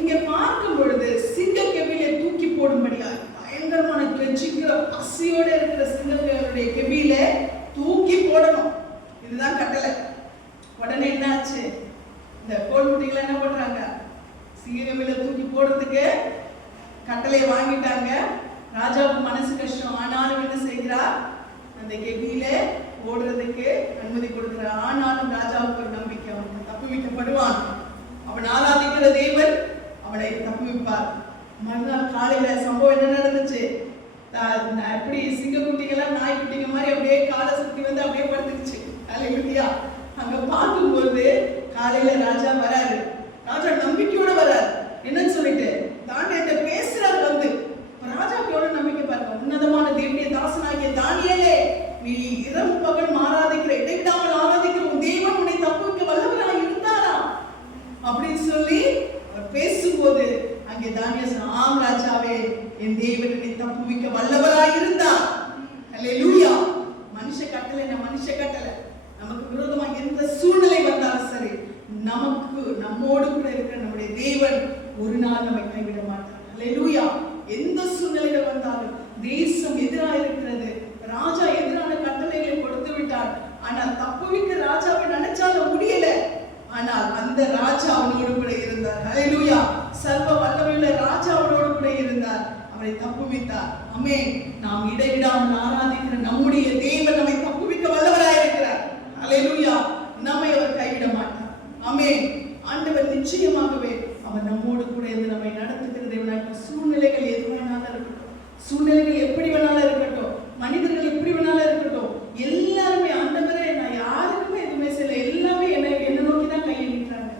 இங்க பார்க்கும் பொழுது சிங்கக்கேவிலே தூக்கி போடும்படியா பயங்கரமான கெஞ்சிக்கிற பசியோட இருக்கிற சிங்கக்கேவியுடைய கெவியில தூக்கி போடணும். இதுதான் கட்டளை. உடனே என்ன ஆச்சு? இந்த கோல்முட்டிகளை என்ன பண்றாங்க? சிங்கக்கேவியில தூக்கி போடுறதுக்கு கட்டளையை வாங்கிட்டாங்க. ராஜாவுக்கு மனசு கஷ்டம். ஆனாலும் என்ன செய்கிறார்? அந்த கெவியில ஓடுறதுக்கு அனுமதி கொடுக்கிறார். ஆனாலும் ராஜாவுக்கு ஒரு நம்பிக்கை, அவனுக்கு தப்புவிக்கப்படுவான், அவன் ஆராதிக்கிற தேவன் அவனை தப்புவிப்பார். மறுநாள் காலையில சம்பவம் என்ன நடந்துச்சு? எப்படி சிங்கக்குட்டிகள்லாம் நாய்க்குட்டிங்க மாதிரி அப்படியே காலை சுத்தி வந்து அப்படியே படுத்துக்குச்சு. அல்லேலூயா. அங்க பார்க்கும்போது காலையில ராஜா வராரு. ராஜா நம்பிக்கையோட வராரு. என்னன்னு சொல்லிட்டு தானியேல்கிட்ட பேசுறாரு. வந்து ராஜாவுக்கு எவ்வளவு நம்பிக்கை பாருங்க. உன்னதமான தேவனுடைய தாசனாகிய தானியேலே, நீ இரவு பகல் ஆராதிக்கிற, இடைவிடாமல் ஆராதிக்கிற உன் தேவன் உன்னை தப்புவிக்க வல்லவராய் இருந்தாரா அப்படின்னு சொல்லி அவர் பேசும்போது அங்கே தானியேல், ஆம் ராஜாவே, என் தேவன் என்னை தப்புவிக்க வல்லவராய் இருந்தார். அல்லேலூயா. எந்த சூழ்நிலை வந்தாலும் சரி, நம்மோடு கூட இருக்கிற நம்முடைய தேவன் ஒரு நாள் நம்மை கைவிட மாட்டார். அல்லேலூயா. எந்த சூழ்நிலைகள் வந்தாலும், தேசம் எதிராக இருக்கிறது, ராஜா எதிரான கட்டளைகளை கொடுத்து விட்டார், ஆனால் தப்புவிக்க ராஜாவை நினைச்சாலும் முடியல. ஆனால் அந்த ராஜா அவனோடு கூட இருந்தார். அல்லேலூயா. சர்வ வல்லமையுள்ள ராஜா அவனோடு கூட இருந்தார், அவரை தப்புவித்தார். ஆமென். நாம் இடைவிடாமல் ஆராதிக்கிற நம்முடைய தேவன் நம்மை தப்புவிக்க வல்லவராய் இருக்கிறார். அல்லேலூயா. நம்மை அவர் கைவிட மாட்டார். ஆமென். ஆண்டவர் நிச்சயமாகவே அவர் நம்மோடு கூட இருந்து நம்மை நடத்துகிற தேவனாக. சூழ்நிலைகள் எது வேணாலும் இருக்கட்டும், சூழ்நிலைகள் எப்படி வேணாலும் இருக்கட்டும், மனிதர்கள் எப்படி வேணாலும் இருக்கட்டும், எல்லாருமே ஆண்டவரே நான் யாருக்குமே எதுவுமே செய்யல, எல்லாமே என்ன நோக்கி தான் கையை நீட்டுறாங்க,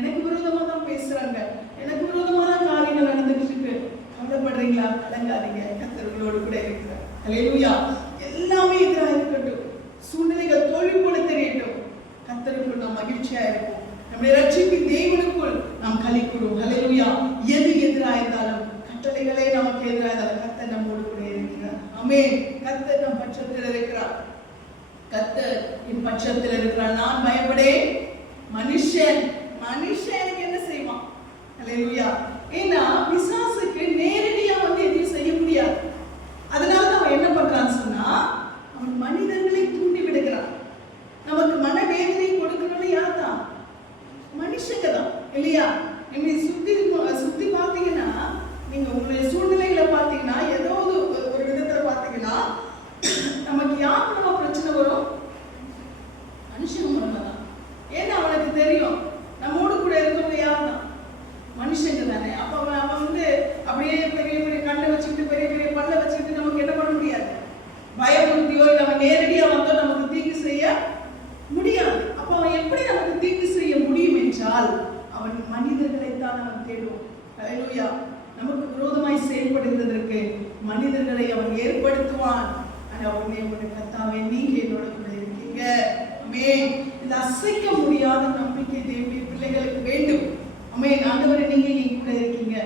எனக்கு விரோதமா தான் பேசுறாங்க, எனக்கு விரோதமான காரியங்கள் நடந்துட்டு இருக்கு. கவலைப்படுறீங்களா? கலங்காதீங்க, கர்த்தர்களோடு கூட இருக்கிறார். அல்லேலூயா. எல்லாமே எதிராக இருக்கட்டும், சூழ்நிலைகள் தோல்வி போல தெரியட்டும், கர்த்தருக்குள் நாம் மகிழ்ச்சியா இருப்போம், நம்முடைய ரட்சிப்பின் தேவனுக்குள் நாம் களி கூறுவோம். அல்லேலூயா. எது எதிராக இருந்தாலும், கட்டளைகளே நமக்கு எதிராக இருந்தாலும், கர்த்தர் நம்மோடு கூட இருக்கிறார். ஆமென். கர்த்தர் நம் பட்சத்தில் இருக்கிறார், கர்த்தர் என் பட்சத்தில் இருக்கிறார். நான் பயப்படேன். மனுஷன் எனக்கு என்ன செய்வான்? அல்லேலூயா. ஏன்னா பிசாசுக்கு நேரடியா எதையும் செய்ய முடியாது. அதனாலதான் அவன் என்ன பண்றான்னு சொன்னா, அவன் மனிதர்களை தூண்டி விடுகிறான். நமக்கு மனவேதனை கொடுக்கணும்னு யார் தான்? மனுஷங்க தான், இல்லையா? நீங்க சுத்தி பார்த்தீங்கன்னா, நீங்க உங்களுடைய சூழ்நிலைகளை பார்த்தீங்கன்னா, ஏதோ ஒரு விதத்துல பார்த்தீங்கன்னா, நமக்கு யாருக்கு நம்ம பிரச்சனை வரும்? மனுஷங்க மூலமா தான். ஏன்னா அவனுக்கு தெரியும் நம்மோடு கூட இருக்கவங்க யார் தான்? மனுஷங்க தானே. அப்ப அவன் அப்படியே பெரிய பெரிய கண்ணை வச்சுக்கிட்டு, பெரிய பெரிய பல்ல வச்சுக்கிட்டு நமக்கு என்ன பண்ண முடியாது? பயமுறுத்தியோ இல்லை அவன் நேரடியா வந்தோ நமக்கு தீங்கு செய்ய முடியாது. அப்ப அவன் எப்படி நமக்கு தீங்கு செய்ய முடியும் என்றால், அவன் மனிதர்களைத்தான் அவன் தேடுவான். அல்லேலூயா. நமக்கு விரோதமாய் செயல்படுகிறதற்கு மனிதர்களை அவன் ஏற்படுத்துவான். ஆனா உன்னை கர்த்தாவே நீங்க என்னோட கூட இருக்கீங்க. ஆமென். இந்த அசைக்க முடியாத நம்பிக்கை தேவனுடைய பிள்ளைகளுக்கு வேண்டும். ஆமென். ஆண்டவரே நீங்க என் கூட இருக்கீங்க.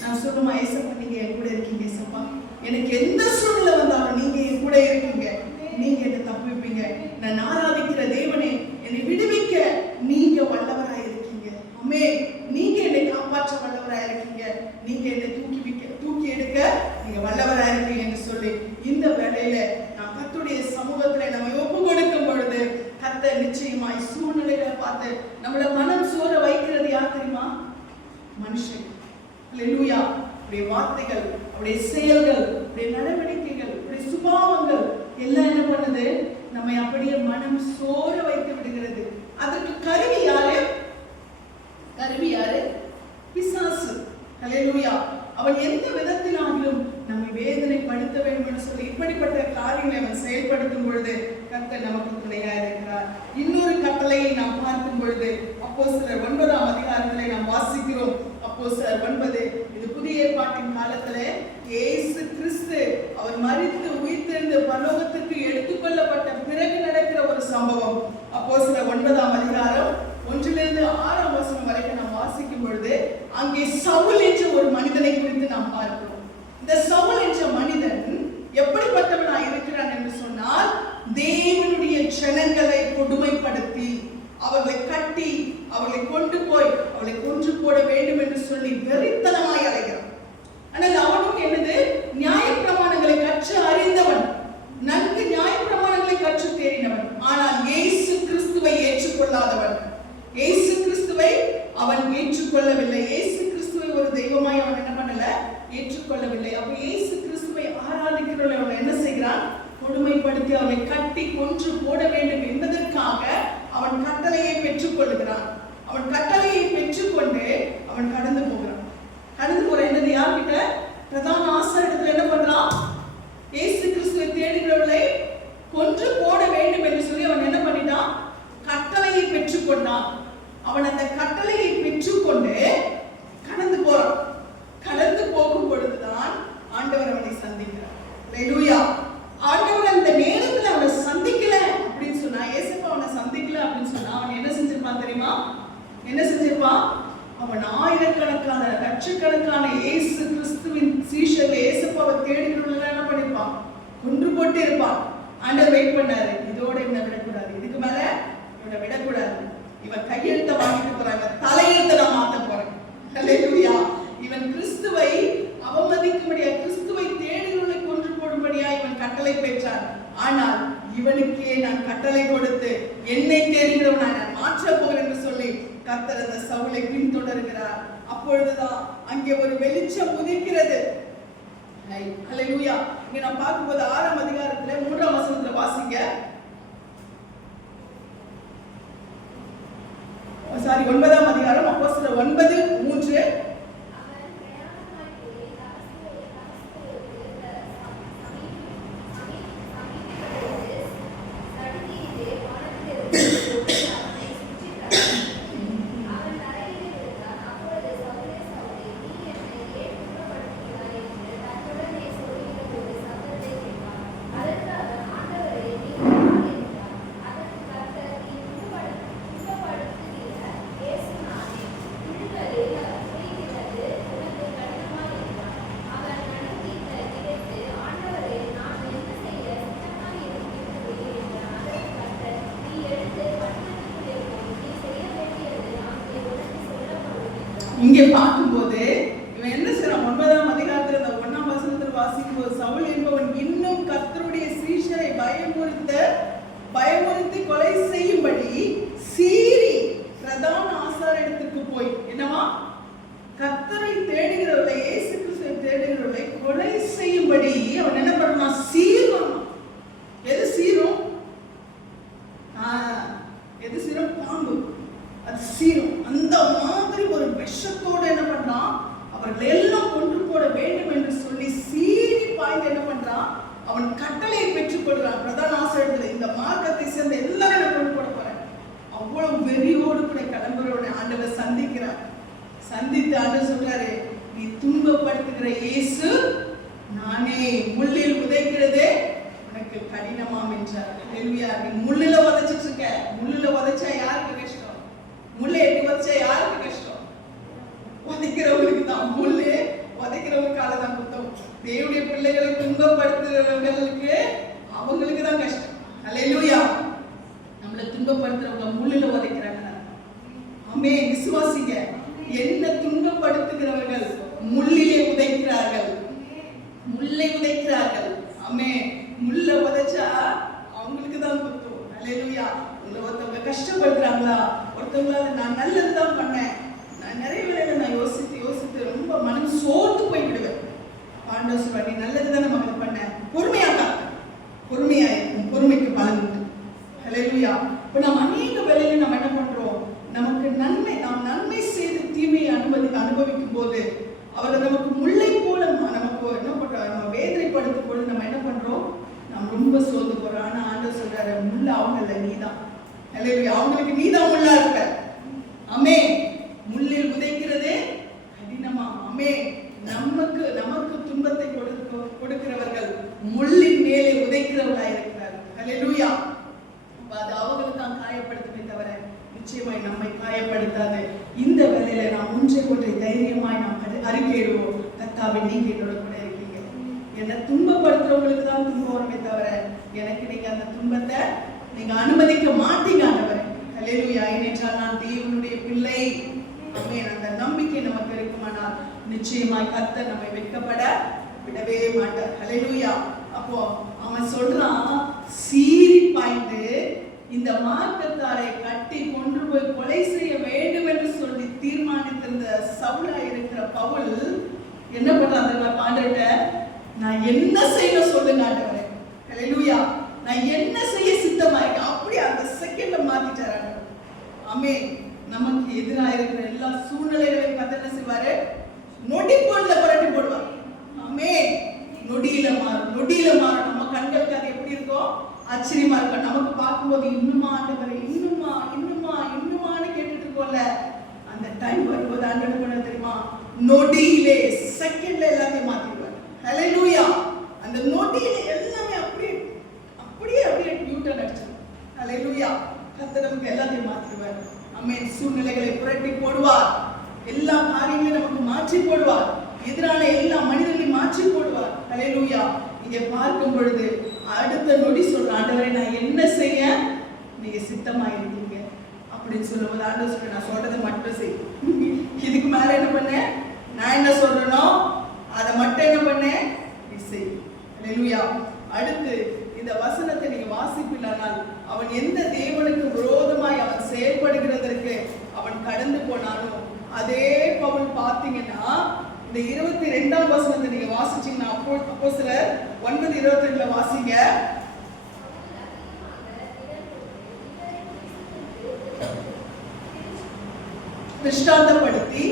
நான் சொல்லுமா, ஏசப்பா நீங்க என் கூட இருக்கீங்க. ஏசப்பா எனக்கு எந்த சூழ்நிலை வந்தாலும் நீங்க என் கூட இருக்கீங்க, நீங்க என்னை தப்புவிப்பீங்க. நான் ஆராதிக்கிற தேவனே, என்னை விடுவிக்க நீங்க வல்லவராய் இருக்கீங்க. ஆமென். நீங்க என்னை காப்பாற்ற வல்லவராய் இருக்கீங்க, நீங்க என்னை தூக்கி எடுக்க நீங்க வல்லவராய் இருக்கீங்க என்று சொல்லி இந்த வேளையில நான் கர்த்தருடைய சமூகத்துல நம்ம ஒப்பு கொடுக்கும் பொழுது, கர்த்தர் நிச்சயமாய் சூழ்நிலைகளை பார்த்து நம்மள மனம் சோர வைக்கிறது யார் தெரியுமா? மனுஷன். அல்லேலூயா. அவருடைய வார்த்தைகள், அவருடைய செயல்கள், அவருடைய நடவடிக்கைகள், அவருடைய சுபாவங்கள் எல்லாம் என்ன பண்ணுது? நம்மை அப்படியே மனம் சோர வைத்து விடுகிறது. அதற்கு கருவி யாரு? பிசாசு. அல்லேலூயா. அவன் எந்த விதத்திலாகிலும் நம்மை வேதனைப்படுத்த வேண்டும் என்று சொல்லி இப்படிப்பட்ட காரியங்களை அவன் செயல்படுத்தும் பொழுது கர்த்தர் நமக்கு துணையா இருக்கிறார். இன்னொரு கட்டளையை நாம் பார்க்கும் பொழுது அப்போஸ்தலர் 9ஆம் அதிகாரத்திலே நாம் வாசிக்கிறோம். அப்போஸ்தலர் 9, இது புதிய ஏற்பாட்டின் காலத்திலே இயேசு கிறிஸ்து அவர் மரித்து உயிர்த்தெழுந்து பரலோகத்துக்கு எடுத்துக்கொள்ளப்பட்ட பிறகு நடக்கிற ஒரு சம்பவம். அப்போஸ்தலர் 9ஆம் அதிகாரம் 1லிருந்து 6ஆம் வசனம் வரைக்கும் நாம் வாசிக்கும் பொழுது அங்கே சவுல் என்ற ஒரு மனிதனை குறித்து நாம் பார்க்கிறோம். இந்த சவுல் என்ற மனிதன் எப்படிப்பட்டவனாய் இருக்கிறான் என்று சொன்னால், தேவனுடைய ஜனங்களை கொடுமைப்படுத்தி அவர்களை கட்டி அவர்களை கொண்டு போய் அவர்களை கொன்று போட வேண்டும் என்று சொல்லி வெறித்தனமாய் அலைகிறான். ஆனால் அவனும் என்னது? நியாயப்பிரமாணங்களை கற்று அறிந்தவன், நன்கு நியாயப்பிரமாணங்களை கற்று தேறினவன். ஆனால் இயேசு கிறிஸ்துவை ஏற்றுக்கொள்ளாதவன். இயேசு கிறிஸ்துவை அவன் ஏற்றுக்கொள்ளவில்லை. இயேசு கிறிஸ்துவை ஒரு தெய்வமாய் அவன் என்ன பண்ணல? ஏற்றுக்கொள்ளவில்லை. அப்ப இயேசு கிறிஸ்துவை ஆராதிக்கிறவன் அவன் என்ன செய்கிறான்? கொடுமைப்படுத்தி அவனை கட்டி கொன்று போட வேண்டும் என்பதற்காக அவன் கட்டளையை பெற்றுக் கொள்கிறான். அவன் கட்டளையை பெற்றுக்கொண்டு அவன் கடந்து போகிறான். கடந்து போற என்னது? யார்கிட்ட? பிரதான ஆசாரியத்துல என்ன பண்றான்? இயேசு கிறிஸ்துவை தேடுகிறவர்களை கொன்று போட வேண்டும் என்று சொல்லி அவன் என்ன பண்ணிட்டான்? கட்டளையை பெற்றுக்கொண்டான். அவன் அந்த கட்டளையை பெற்றுக்கொண்டு கடந்து போறான். கடந்து போகும் பொழுதுதான் ஆண்டவர் அவனை சந்திக்கிறார். அல்லேலூயா. ஆண்டவர் அந்த நேரத்தில் அவனை சந்திக்கல அப்படின்னு சொன்னா, இயேசுப்பா அவனை சந்திக்கல அப்படின்னு சொன்னா, அவன் என்ன செஞ்சிருப்பான் தெரியுமா? என்ன செஞ்சிருப்பான்? அவன் ஆயிரக்கணக்கான லட்சக்கணக்கான இயேசு கிறிஸ்துவின் சீஷர்கள் இயேசுப்பாவை தேடுகிறவர்கள் என்ன பண்ணிருப்பான்? கொன்று போட்டு இருப்பான். ஆண்டவர் வெயிட் பண்ணாரு, இதோட என்ன விடக்கூடாது, இதுக்கு மேல இவனை விடக்கூடாது. இவன் கையெழுத்த வாங்கிட்டு போறாங்க, தலையெழுத்த நான் மாத்த போறேன். ஹல்லேலூயா. இவன் கிறிஸ்துவை அவமதிக்கும்படியா, கிறிஸ்துவை தேடுகிறவர்களை கொன்று போடும்படியா இவன் கட்டளை பெற்றான். ஆனால் இவனுக்கே நான் கட்டளை கொடுத்து என்னை தேடுகிறவன் நான் மாற்ற போகிறேன் என்று சொல்லி கர்த்தர் அந்த சவுலை பின்தொடர்கிறார். அப்பொழுதுதான் அங்கே ஒரு வெளிச்சம் உதிக்கிறது. ஹல்லேலூயா. இங்க நான் பார்க்கும்போது 6ஆம் அதிகாரத்துல 3ஆம் வசனத்துல வாசிங்க. 9ஆம் அதிகாரம் அப்போஸ்தலர் 9:3. இங்கே பார்க்கும்போது இவன் என்ன செய்யறான்? 9ஆம் அதிகாரத்துல இந்த 1ஆம் வசனத்தில் வாசிக்கும் போது சவுல் என்பவன் இன்னும் கர்த்தருடைய சீஷரை பயமுறுத்தி கொலை செய்யும்படி சீறி பிரதான ஆசாரியத்துக்கு போய் என்னவா கர்த்தரை தேடுகிறவர்களை, இயேசு கிறிஸ்துவை தேடுகிறவர்களை கொலை செய்யும்படி அவன் என்ன பண்ணான்? சீரும். எது சீரும்? எது சீரும்? பாம்பு. அது சீரும். அந்த மாதிரி ஒரு விஷத்தோடு என்ன பண்றான்? அவர்கள் எல்லாம் கொன்று போட வேண்டும் என்று சொல்லி சீறி பாய்ந்து என்ன பண்றான்? அவன் கட்டளையை பெற்றுக் கொள்கிறான். பிரதான ஆசாரியர்கள் இந்த மார்க்கத்தை சேர்ந்த எல்லாரும் என்ன கொண்டு போட போறேன். அவ்வளவு வெறியோடு கூட கிளம்புறவனை ஆண்டவர் சந்திக்கிறார். சந்தித்து ஆண்டவர் சொல்றாரு, நீ துன்பப்படுத்துகிற இயேசு நானே, முள்ளில் உதைக்கிறதே உனக்கு கடினமாம் என்றார். ஹல்லேலூயா. நீ முள்ளில உதைச்சிட்டு இருக்க. முள்ளில உதைச்சா யாருக்கு கஷ்டம்? முள்ளை எட்டி உதைச்சா யாருக்கு கஷ்டம்? உதைக்கிறவங்களுக்கு தான். முள்ளு உதைக்கிறவங்களுக்கால தான் குத்தம். தேவனுடைய பிள்ளைகளை துன்பப்படுத்துறவங்களுக்கு அவங்களுக்கு தான் கஷ்டம். ஹல்லேலூயா. நம்மளை துன்பப்படுத்துறவங்க முள்ளில உதைக்கிறாங்க. ஆமே. விசுவாசிங்க. என்ன துன்பப்படுத்துகிறவர்கள் முள்ளிலே உதைக்கிறார்கள், முள்ளை உதைக்கிறார்கள். ஆமே. முள்ள உதைச்சா அவங்களுக்கு தான் குத்தம். ஹல்லேலூயா. ஒருத்தவங்க கஷ்டப்படுறாங்களா, ஒருத்தவங்களால நான் நல்லதுதான் பண்ணேன், நான் நிறைய வேலையில நான் யோசித்து ரொம்ப மனம் சோர்ந்து போய் விடுவேன். ஆண்டவர் சொல்றார், நீ நல்லதுதான் நம்ம பண்ண, பொறுமையாக பொறுமையாயிருக்கும், பொறுமைக்கு பலன் உண்டு. ஹல்லேலூயா. இப்போ நம்ம அநேக வேலையில நம்ம என்ன பண்றோம்? நமக்கு நன்மை, நாம் நன்மை செய்து தீமையை அனுபவிக்கும் போது அவர்கள் நமக்கு முல்லை போல நமக்கு என்ன பண்றோம்? நம்ம வேதனைப்படுத்தும் பொழுது நம்ம என்ன பண்றோம்? நாம் ரொம்ப சோர்ந்து போறோம். ஆனா ஆண்டவர் சொல்றாரு, முள்ள அவங்கள நீதான். ஹல்லேலூயா. அவங்களுக்கு நீதான் முள்ளா இருக்க. ஆமே. முள்ளில் உதைக்கிறதே கடினமா. ஆமே. நமக்கு துன்பத்தை கொடுக்கிறவர்கள் முள்ளின் மேலே உதைக்கிறவர்களா இருக்கிறார். ஹல்லேலூயா. அது அவங்களுக்கு தான் காயப்படுத்துமே தவிர நிச்சயமாய் நம்மை காயப்படுத்தாது. இந்த வேளையில நாம் ஒன்றை தைரியமாய் நாம் அறிக்கையிடுவோம். கர்த்தாவே, நீங்க என்னோட கூட இருக்கீங்க. என்னை துன்பப்படுத்துறவங்களுக்கு தான் துன்பம் வருமே தவிர எனக்கு நீங்க அந்த துன்பத்தை நீங்க அனுமதிக்க மாட்டீங்க ஆண்டவரே. ஹல்லேலூயா. ஏனென்றால் நான் தேவனுடைய பிள்ளை. ஆமென். அந்த நம்பிக்கை நமக்கு இருக்குமானால் நிச்சயமாய் கர்த்தர் நம்மை வெட்கப்பட விடவே மாட்டார். ஹல்லேலூயா. அப்போ அவன் சொல்றான், சீறி பாய்ந்து இந்த மார்க்கத்தாரை கட்டி கொண்டு போய் கொலை செய்ய வேண்டும் என்று சொல்லி தீர்மானித்திருந்த சவுலா இருக்கிற பவுல் என்ன பண்றாங்க? ஆண்டவர்கிட்ட நான் என்ன செய்ய சொல்லுங்க ஆண்டவரே. ஹல்லேலூயா. நான் என்ன செய்ய சித்தமா இருக்கேன், அப்படியே அந்த செகண்ட்ல மாத்திட்டாரு. ஆமென். நமக்கு எதிராக இருக்கிற எல்லா சூழ்நிலைகளையும் கர்த்தர் என்ன செய்வாரு? நொடி பொழுதுல புரட்டி போடுவார். ஆமென். நொடியில மாறும். நம்ம கண்களுக்கு அது எப்படி இருக்கும்? ஆச்சரியமா இருக்கும். நமக்கு பார்க்கும்போது இன்னுமா ஆண்டவரே, இன்னுமான்னு கேட்டுட்டு இருக்கோம்ல. அந்த டைம் வரும்போது ஆண்டவர் பண்ண தெரியுமா? நொடியிலே, செகண்ட்ல எல்லாத்தையும் மாத்திடுவார். ஹல்லேலூயா. அந்த நொடியில எல்லாமே அப்படியே நியூட்டன் அடிச்சிடும். ஹல்லேலூயா. கர்த்தர் நமக்கு எல்லாத்தையும் மாத்திடுவார். ஆமென். சூழ்நிலைகளை புரட்டி போடுவார். எல்லா காரியங்களையும் நமக்கு மாற்றி போடுவார். எதிரான எல்லா மனிதர்களையும் மாற்றி போடுவார். ஹல்லேலூயா. இங்கே பார்க்கும் பொழுது அடுத்த நொடி சொல்ற, ஆண்டவரே நான் என்ன செய்ய நீங்க சித்தமாயிருக்கீங்க அப்படின்னு சொல்லும்போது ஆண்டவர் சொல்ற, நான் சொல்றது மட்டும் செய். இதுக்கு மேல என்ன பண்ண, நான் என்ன சொல்றேனோ அதை மட்டும் என்ன பண்ண, நீ செய். அல்லேலூயா. அடுத்து இந்த வசனத்தை நீங்க வாசிப்பில்லானால் அவன் எந்த தேவனுக்கு விரோதமாய் அவன் செயல்படுகிறதற்கு அவன் கடந்து போனாலும், அதே பவுல் பார்த்தீங்கன்னா இந்த 22ஆம் வசனத்தை நீங்க வாசிச்சீங்கன்னா, அப்போஸ்தலர் 9:22 வாசிங்க. திருஷ்டாந்தப்படுத்தி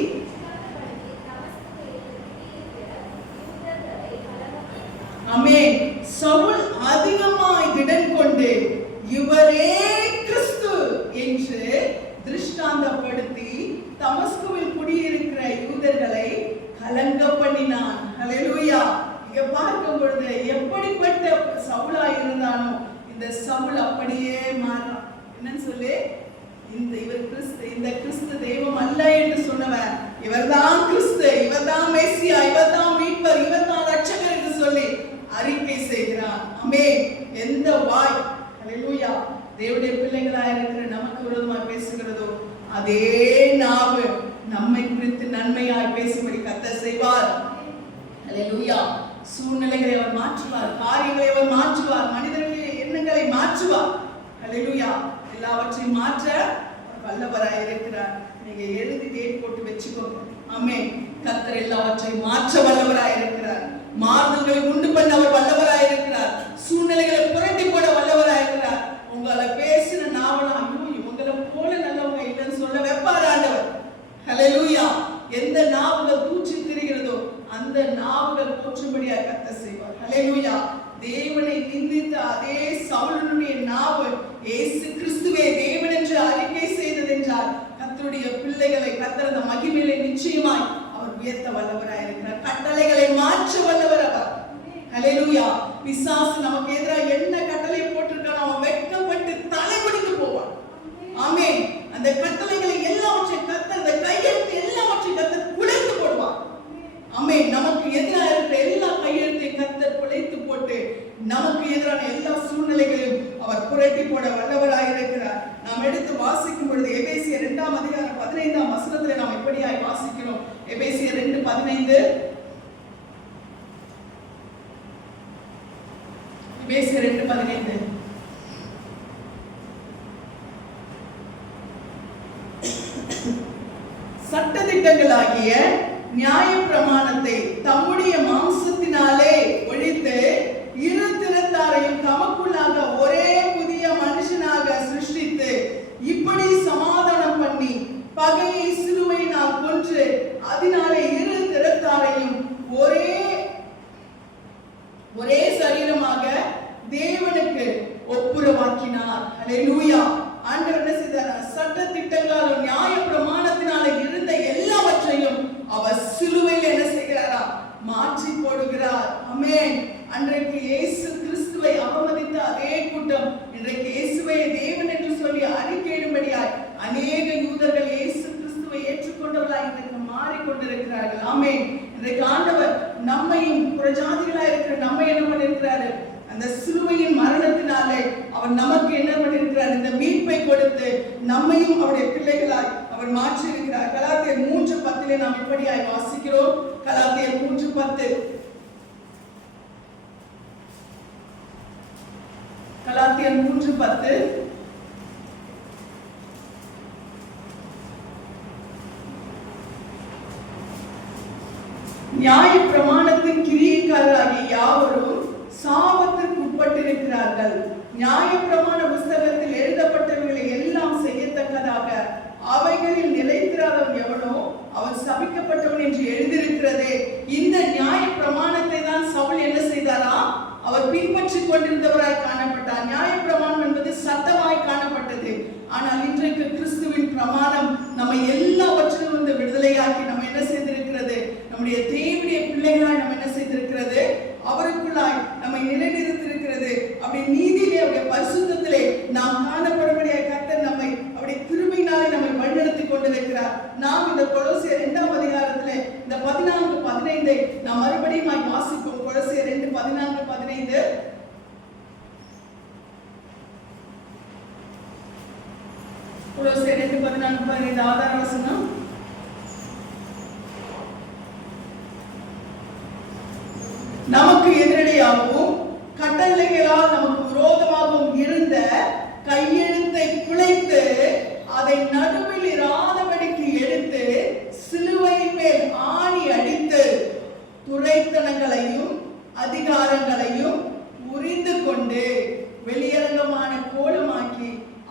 ஆமென், சவுல் அதிகமாய் திடன் கொண்டு இவரே கிறிஸ்து என்று திருஷ்டாந்தப்படுத்தி தமஸ்குவில் குடியிருக்கிற யூதர்களை கலங்க பண்ணினான். ஹல்லேலூயா. இங்க பார்க்கும் பொழுது எப்படிப்பட்ட சவுலா இருந்தானோ இந்த சவுல் அப்படியே மாறான். என்னன்னு சொல்லி, இந்த கிறிஸ்து தெய்வம் அல்ல என்று சொன்னவன், இவர்தான் கிறிஸ்து, இவர்தான் மெசியா, இவர்தான் மீட்பர், இவர்தான் ரட்சகர் என்று சொல்லி அறிக்கை செய்கிறான். ஆமென். எந்த வாய் ஹல்லேலூயா தேவனுடைய பிள்ளைகளாய் இருக்கிற நமக்கு விரோதமாய் பேசுகிறதோ அதே நாவு நம்மை குறித்து நன்மையாய் பேசும்படி கர்த்தர் செய்வார். ஹல்லேலூயா. சூழ்நிலைகளை அவர் மாற்றுவார், காரியங்களை அவர் மாற்றுவார், மனிதர்களுடைய எண்ணங்களை மாற்றுவார். ஹல்லேலூயா. எல்லாவற்றையும் மாற்ற வல்லவராய் இருக்கிறார். நீங்க எழுதி டேட் போட்டு வச்சுக்கோங்க. ஆமென். கர்த்தர் எல்லாவற்றையும் மாற்ற வல்லவராய் இருக்கிறார். மாறுதல்களை உண்டு பண்ண அவர் வல்லவராய் இருக்கிறார். சூழ்நிலைகளை புரட்டி போட வல்லவராய் இருக்கிறார். உங்களை பேசின நாவலாம், ஐயோ இவங்களை போல நல்லவங்க இல்லைன்னு சொல்ல வைப்பார் ஆண்டவர். ஹல்லேலூயா. எந்த நாவுகள் தூற்றி திரிகிறதோ அந்த நாவுகள் போற்றும்படியா கர்த்தர் செய்வார். ஹல்லேலூயா. தேவனை நிந்தித்த அதே சவுலுடைய நாவு இயேசு கிறிஸ்துவே தேவன் என்று அறிக்கை செய்தது என்றால், கர்த்தருடைய பிள்ளைகளை கர்த்தர் அந்த மகிமையிலே நிச்சயமாய் அவர் உயர்த்த வல்லவராய் இருக்கிறார். கட்டளைகளை மாற்ற வல்லவர் அவர். ஹல்லேலூயா. பிசாசு நமக்கு எதிராக என்ன கட்டளை போட்டிருக்கானோ அவன் வெட்கப்பட்டு தலைகுனிந்து போவான். ஆமென். அந்த கட்டளைகளை எல்லாவற்றையும் கர்த்தர், அந்த கையெழுத்து எல்லாவற்றையும் கர்த்தர் குலைத்து போடுவார். ஆமென். நமக்கு எதிராக இருக்கிற எல்லா கையெழுத்தையும் கர்த்தர் குலைத்து போட்டு நமக்கு எதிரான எல்லா சூழ்நிலைகளையும் அவர் புரட்டி போட வல்லவராய் இருக்கிறார். நாம் எடுத்து வாசிக்கும் பொழுது எபேசியர் 2:15 வசனத்தில் நாம் எப்படியாய் வாசிக்கிறோம். எபேசியர் 2:15 எபேசியர் 2:15 சட்டதிட்டங்களாகிய நியாய பிரமாணத்தை தம்முடைய மாம்சத்தினாலே ஒழித்து இரு திறத்தாரையும் தமக்குள்ளாக ஒரே புதிய மனுஷனாக சிருஷ்டித்து இப்படி சமாதானம் பண்ணி பகையை சிலுவையினால் கொன்று அதனாலே இரு திறத்தாரையும் ஒரே சரீரமாக தேவனுக்கு ஒப்புரவாக்கினார். ஹல்லேலூயா. ஆண்டவர் என்ன செய்தார்? சட்ட திட்டங்களாலும் நியாய பிரமாணத்தினால இருந்த எல்லாவற்றையும் அவர் சிலுவையில் என்ன செய்கிறாரா? மாற்றி போடுகிறார். ஆமென். அன்றைக்கு இயேசு கிறிஸ்துவை அவமதித்த அதே கூட்டம் இன்றைக்கு இயேசுவை தேவன் என்று சொல்லி அறிக்கையிடும்படியாய் அநேக யூதர்கள் இயேசு கிறிஸ்துவை ஏற்றுக்கொண்டவர்களாய் இன்றைக்கு மாறிக்கொண்டிருக்கிறார்கள். ஆமென். இன்றைக்கு ஆண்டவர் நம்மையும் புறஜாதிகளாய் இருக்கிற நம்மை என்ன பண்ணிருக்கிறாரு? அந்த சிலுவையின் மரணத்தினாலே அவர் நமக்கு என்ன பண்ணிருக்கிறார்? இந்த மீட்பை கொடுத்து நம்மையும் அவருடைய பிள்ளைகளாய் அவர் மாற்றி இருக்கிறார். கலாத்தியர் 3:10 நாம் இப்படியாய் வாசிக்கிறோம். கலாத்தியர் 3:10 கலாத்தியர் 3:10 நியாய பிரமாணத்தின் கிரியைக்காரராகிய யாவரும் சாபத்திற்கு உட்பட்டிருக்கிறார்கள். நியாய பிரமாண புஸ்தகத்தில் எழுதப்பட்டவர்களை எல்லாம் செய்யத்தக்கதாக அவைகளில் நிலைத்திராதவன் எவனோ அவன் சபிக்கப்பட்டவன் என்று எழுதியிருக்கிறதே. இந்த நியாய பிரமாணத்தை தான் சவுல் என்ன செய்தாரா? அவர் பின்பற்றி கொண்டிருந்தவராய் காணப்பட்டார். நியாய பிரமாணம் என்பது சட்டமாய் காணப்பட்டது. ஆனால் இன்றைக்கு கிறிஸ்துவின் பிரமாணம் நம்ம எல்லாவற்றிலும் வந்து விடுதலையாக்கி நம்ம என்ன செய்திருக்கிறது? நம்முடைய தேவனுடைய பிள்ளைகளாய் நம்ம என்ன செய்திருக்கிறது? அவருக்குள்ளாய் நம்மை நிலைநிறுத்திருக்கிறது. அப்படி நீதியிலே அவருடைய பரிசுத்தத்திலே நாம் காணப்படும்படியாய் கர்த்தர் நம்மை அவருடைய கிருபையினாலே நம்மை வழிநடத்தி கொண்டிருக்கிறார். நாம் இந்த கொலோசியர் 2:அதிகாரத்திலே இந்த 14:15 நாம் மறுபடியும் வாசிப்போம். கொலோசியர் 2:14-15 கொலோசியர் 2:14-15 ஆதார வசனம். நமக்கு எதிரடையாகவும் கட்டளைகளால் நமக்கு விரோதமாகவும் இருந்த கையெழுத்தை குலைத்து அதை நடுவில் இராதபடிக்கு எடுத்து சிலுவையின் மேல் ஆணி அடித்து துரைத்தனங்களையும் அதிகாரங்களையும் உரிந்து கொண்டு வெளியரங்கமான கோலமாக்கி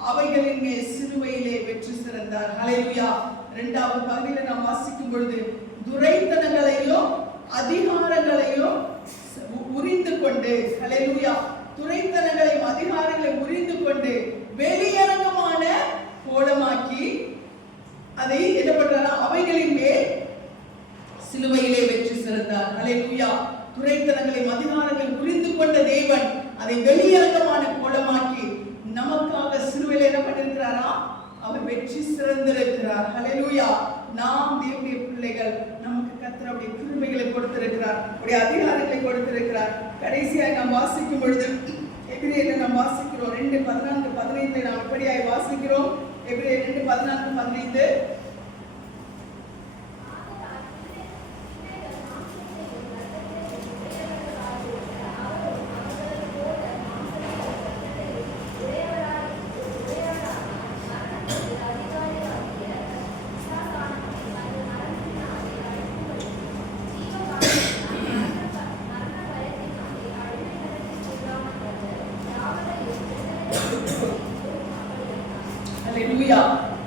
அவைகளின் மேல் சிலுவையிலே வெற்றி சிறந்தார். ஹல்லேலூயா. 2வது பகுதியில் நாம் வாசிக்கும் பொழுது துரைத்தனங்களையும் அதிகாரங்களையும் உரிந்து கொண்டு, ஹல்லேலூயா, துரைத்தனங்களையும் அதிகாரங்களையும் உரிந்து கொண்டு வெளியரங்கமான கோலமாக்கி அதை என்ன பண்றாரா, அவைகளின் மேல் சிலுவையிலே வெற்றி சிறந்தார். ஹல்லேலூயா. துரைத்தனங்களையும் அதிகாரங்களையும் புரிந்து கொண்ட தேவன் அதை வெளியரங்கமான கோலமாக்கி நமக்காக சிலுவையிலே என்ன பண்ணிருக்கிறாரா, அவர் வெற்றி சிறந்திருக்கிறார். ஹல்லேலூயா. நாம் தேவனுடைய பிள்ளைகள், நமக்கு கர்த்தர் அவருடைய கிருபைகளை கொடுத்திருக்கிறார், அவருடைய அதிகாரங்களை கொடுத்திருக்கிறார். கடைசியாக நாம் வாசிக்கும் பொழுது எபிரேயரில் நாம் வாசிக்கிறோம் 2:14-15 நாம் இப்படியாய் வாசிக்கிறோம். எபிரேயர் 2:14-15.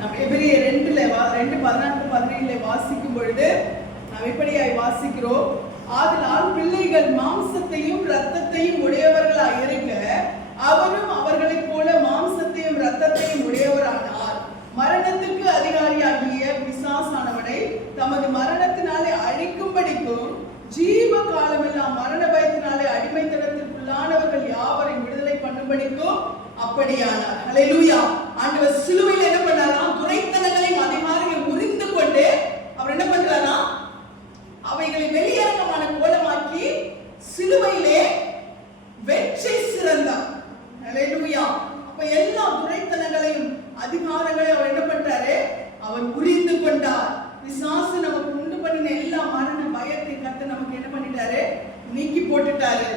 நாம் எபிரேயர் 2:14-15 வாசிக்கும் பொழுது நாம் இப்படியாய் வாசிக்கிறோம். ஆதலால் பிள்ளைகள் மாம்சத்தையும் இரத்தத்தையும் உடையவர்களாய் இருக்க அவரும் அவர்களைப் போல மாம்சத்தையும் இரத்தத்தையும் உடையவரானார். மரணத்துக்கு அதிகாரியாகிய பிசாசானவனை தமது மரணத்தினாலே அழிக்கும்படிக்கும் ஜீவ காலமெல்லாம் மரண பயத்தினாலே அடிமைத்தனத்திற்குள்ளானவர்கள் யாவரையும் விடுதலை பண்ணும்படிக்கும் அப்படியானார். ஹல்லேலூயா. ஆண்டவர் சிலுவையில் என்ன பண்ணாராம், துரைத்தனங்களையும் அதிகாரங்களையும் உரிந்து கொண்டு அவர் என்ன பண்றாரா, அவைகளை வெளியரங்கமான கோலமாக்கி சிலுவையிலே வெற்றி சிறந்தார். ஹல்லேலூயா. அப்ப எல்லா துரைத்தனங்களையும் அதிகாரங்களையும் அவர் என்ன பண்றாரு, அவர் புரிந்து கொண்டார். பிசாசு நமக்கு உண்டு பண்ணின எல்லா மரண பயத்தை கர்த்தர் நமக்கு என்ன பண்ணிட்டாரு, நீக்கி போட்டுட்டாரு.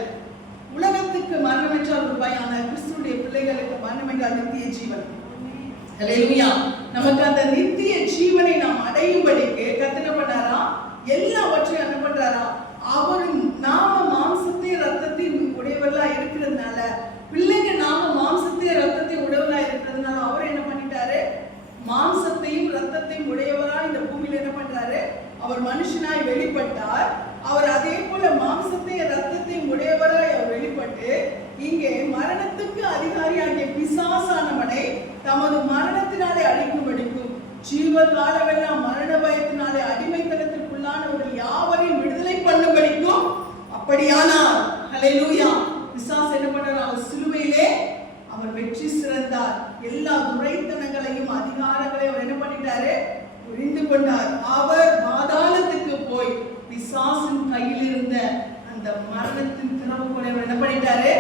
உலகத்துக்கு மரணம் என்றால் ஒரு பயம், ஆனால் கிறிஸ்துவுடைய பிள்ளைகளுக்கு மரணம் என்றால் நித்திய ஜீவன். ஹல்லேலூயா. நமக்கு அந்த நித்திய ஜீவனை நாம் அடையும்படிக்கு கர்த்தர் என்ன பண்ணாரா, எல்லாவற்றையும் என்ன பண்றாரா, அவரும் நாம மாம்சத்தையும் இரத்தத்தையும் உடையவர்களா இருக்கிறதுனால, பிள்ளைங்க நாம மாம்சத்தையும் இரத்தத்தையும் உடையவர்களா இருக்கிறதுனால அவர் என்ன பண்ணிட்டாரு, மாம்சத்தையும் இரத்தத்தையும் உடையவராய் இந்த பூமியில என்ன பண்றாரு, அவர் மனுஷனாய் வெளிப்பட்டார். அவர் அதே போல மாம்சத்தையும் இரத்தத்தையும் உடையவராய் அவர் வெளிப்பட்டு இங்கே மரணத்துக்கு அதிகாரியாகிய பிசாசானவனை தமது மரணத்தினாலே அழிக்கும்படிக்கும் ஜீவ காலமெல்லாம் மரண பயத்தினாலே அடிமைத்தனத்திற்குள்ளானவர்கள் யாவரையும் விடுதலை பண்ணும்படிக்கும் அப்படியானார். ஹல்லேலூயா. பிசாசு என்ன பண்றார், அவர் சிலுவையிலே அவர் வெற்றி சிறந்தார். எல்லா துரைத்தனங்களையும் அதிகாரங்களையும் அவர் என்ன பண்ணிட்டாரு, புரிந்து கொண்டார். அவர் பாதாளத்துக்கு போய் பிசாசின் கையில் இருந்த அந்த மரணத்தின் திறவுகோலை அவர் என்ன பண்ணிட்டாரு,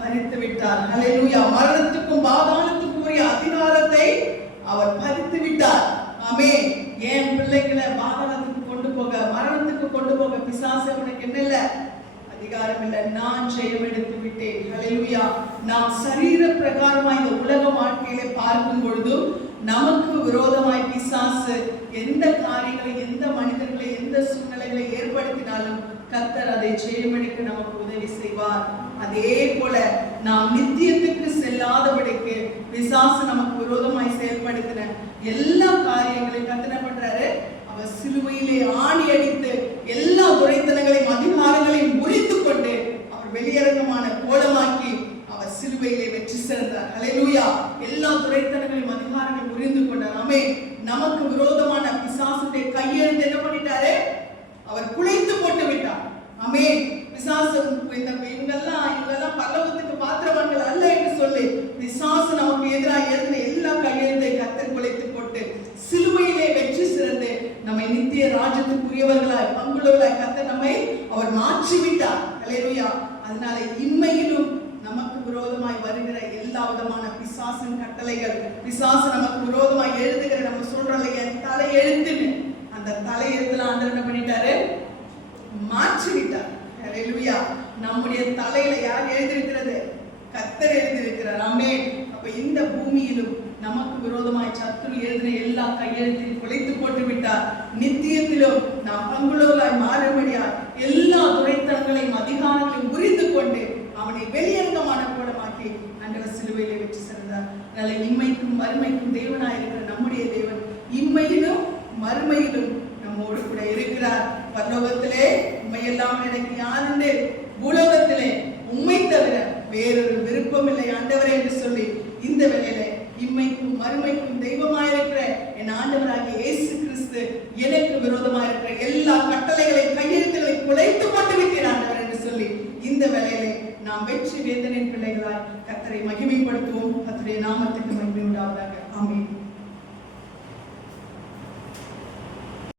பறித்து விட்டார். ஹல்லேலூயா. மரணத்துக்கும் பாதாளத்துக்கும் உரிய அதிகாரத்தை அவர் பறித்து விட்டார். ஆமென். ஏன் பிள்ளைகளை பாதாளத்துக்கு கொண்டு போக, மரணத்துக்கு கொண்டு போக பிசாசு அவனுக்கு என்ன இல்ல, அதிகாரம் இல்லை. நான் ஜெயம் எடுத்து விட்டேன். ஹல்லேலூயா. நாம் சரீர பிரகாரமாய் இந்த உலக வாழ்க்கையிலே பார்க்கும் பொழுது நமக்கு விரோதமாய் பிசாசு எந்த காரியங்களை, எந்த மனிதர்களை, எந்த சூழ்நிலைகளை ஏற்படுத்தினாலும் கர்த்தர் அதை ஜெயமெடுக்க நமக்கு உதவி செய்வார். அதே போல நாம் நித்தியத்துக்கு செல்லாதபடிக்கு பிசாசு நமக்கு விரோதமாய் செயல்படுத்தின எல்லா காரியங்களையும் கர்த்தர் என்ன பண்றாரு, அவர் சிலுவையிலே ஆணி அடித்து எல்லா துரைத்தனங்களையும் அதிகாரங்களையும் முறித்து கொண்டு அவர் வெளியரங்கமான கோலமாக்கி அவர் சிலுவையிலே வெற்றி சிறந்தார். ஹல்லேலூயா. எல்லா துரைத்தனங்களையும் அதிகாரங்களையும் முறிந்து கொண்டார். ஆமென். நமக்கு விரோதமான பிசாசுடைய கையெழுத்து என்ன பண்ணிட்டாரு, அவர் குலைத்து போட்டு விட்டார். ஆமென். பிசாசு இவங்கெல்லாம் பரலோகத்துக்கு பாத்திரவான்கள் அல்ல என்று சொல்லி பிசாசு நமக்கு எதிராக எழுதின எல்லா கையெழுத்தை கர்த்தர் குலைத்து போட்டு சிலுவையிலே வெற்றி சிறந்து நம்மை நித்திய ராஜ்யத்துக்குரியவர்களாய் பங்குள்ளவர்களாய் கர்த்தர் நம்மை அவர் மாற்றி விட்டார். ஹல்லேலூயா. அதனால இன்மையிலும் நமக்கு விரோதமாய் வருகிற எல்லா விதமான பிசாசு பிசாசின் கட்டளைகள், பிசாசு நமக்கு விரோதமாக எழுதுகிற நம்ம சொல்றோம் என் தலை எழுத்துன்னு, அந்த தலை எழுத்துல ஆண்டவர் என்ன பண்ணிட்டாரு? மாற்றி விட்டார். ஹல்லேலூயா. நம்முடைய தலையில யார் எழுதியிருக்கிறது? கர்த்தர் எழுதியிருக்கிறார். ஆமென். அப்ப இந்த பூமியிலும் நமக்கு விரோதமாய் சத்துரு எழுதின எல்லா கையெழுத்தையும் குலைத்து போட்டு விட்டார். நித்தியத்திலும் நாம் பங்குள்ளவர்களாய் மாறும்படியாய் எல்லா துரைத்தனங்களையும் அதிகாரங்களையும் புரிந்து கொண்டு அவனை வெளியரங்கமான கூடமாக்கி ஆண்டவர் சிலுவையிலே வெற்றி சிறந்தார். நல்ல இம்மைக்கும் மறுமைக்கும் தேவனாயிருக்கிற நம்முடைய தேவன் இம்மையிலும் மறுமையிலும் நம்மோடு கூட இருக்கிறார். பரலோகத்திலே உண்மையெல்லாம் எனக்கு யாருண்டு, பூலோகத்திலே உண்மை தவிர வேறொரு விருப்பம் இல்லை ஆண்டவரே என்று சொல்லி இந்த வேளையிலே இம்மைக்கும் மறுமைக்கும் தெய்வமாயிருக்கிற என் ஆண்டவராகிய இயேசு கிறிஸ்து எனக்கு விரோதமாயிருக்கிற எல்லா கட்டளைகளை கையெழுத்துக்களை குலைத்து போட்டு விட்டேன் ஆண்டவர் என்று சொல்லி இந்த வேளையிலே நாம் வெற்றி வேதனின் பிள்ளைகளாய் கர்த்தரை மகிமைப்படுத்துவோம். கர்த்தருடைய நாமத்துக்கு மகிமை உண்டாவதாக. ஆமென்.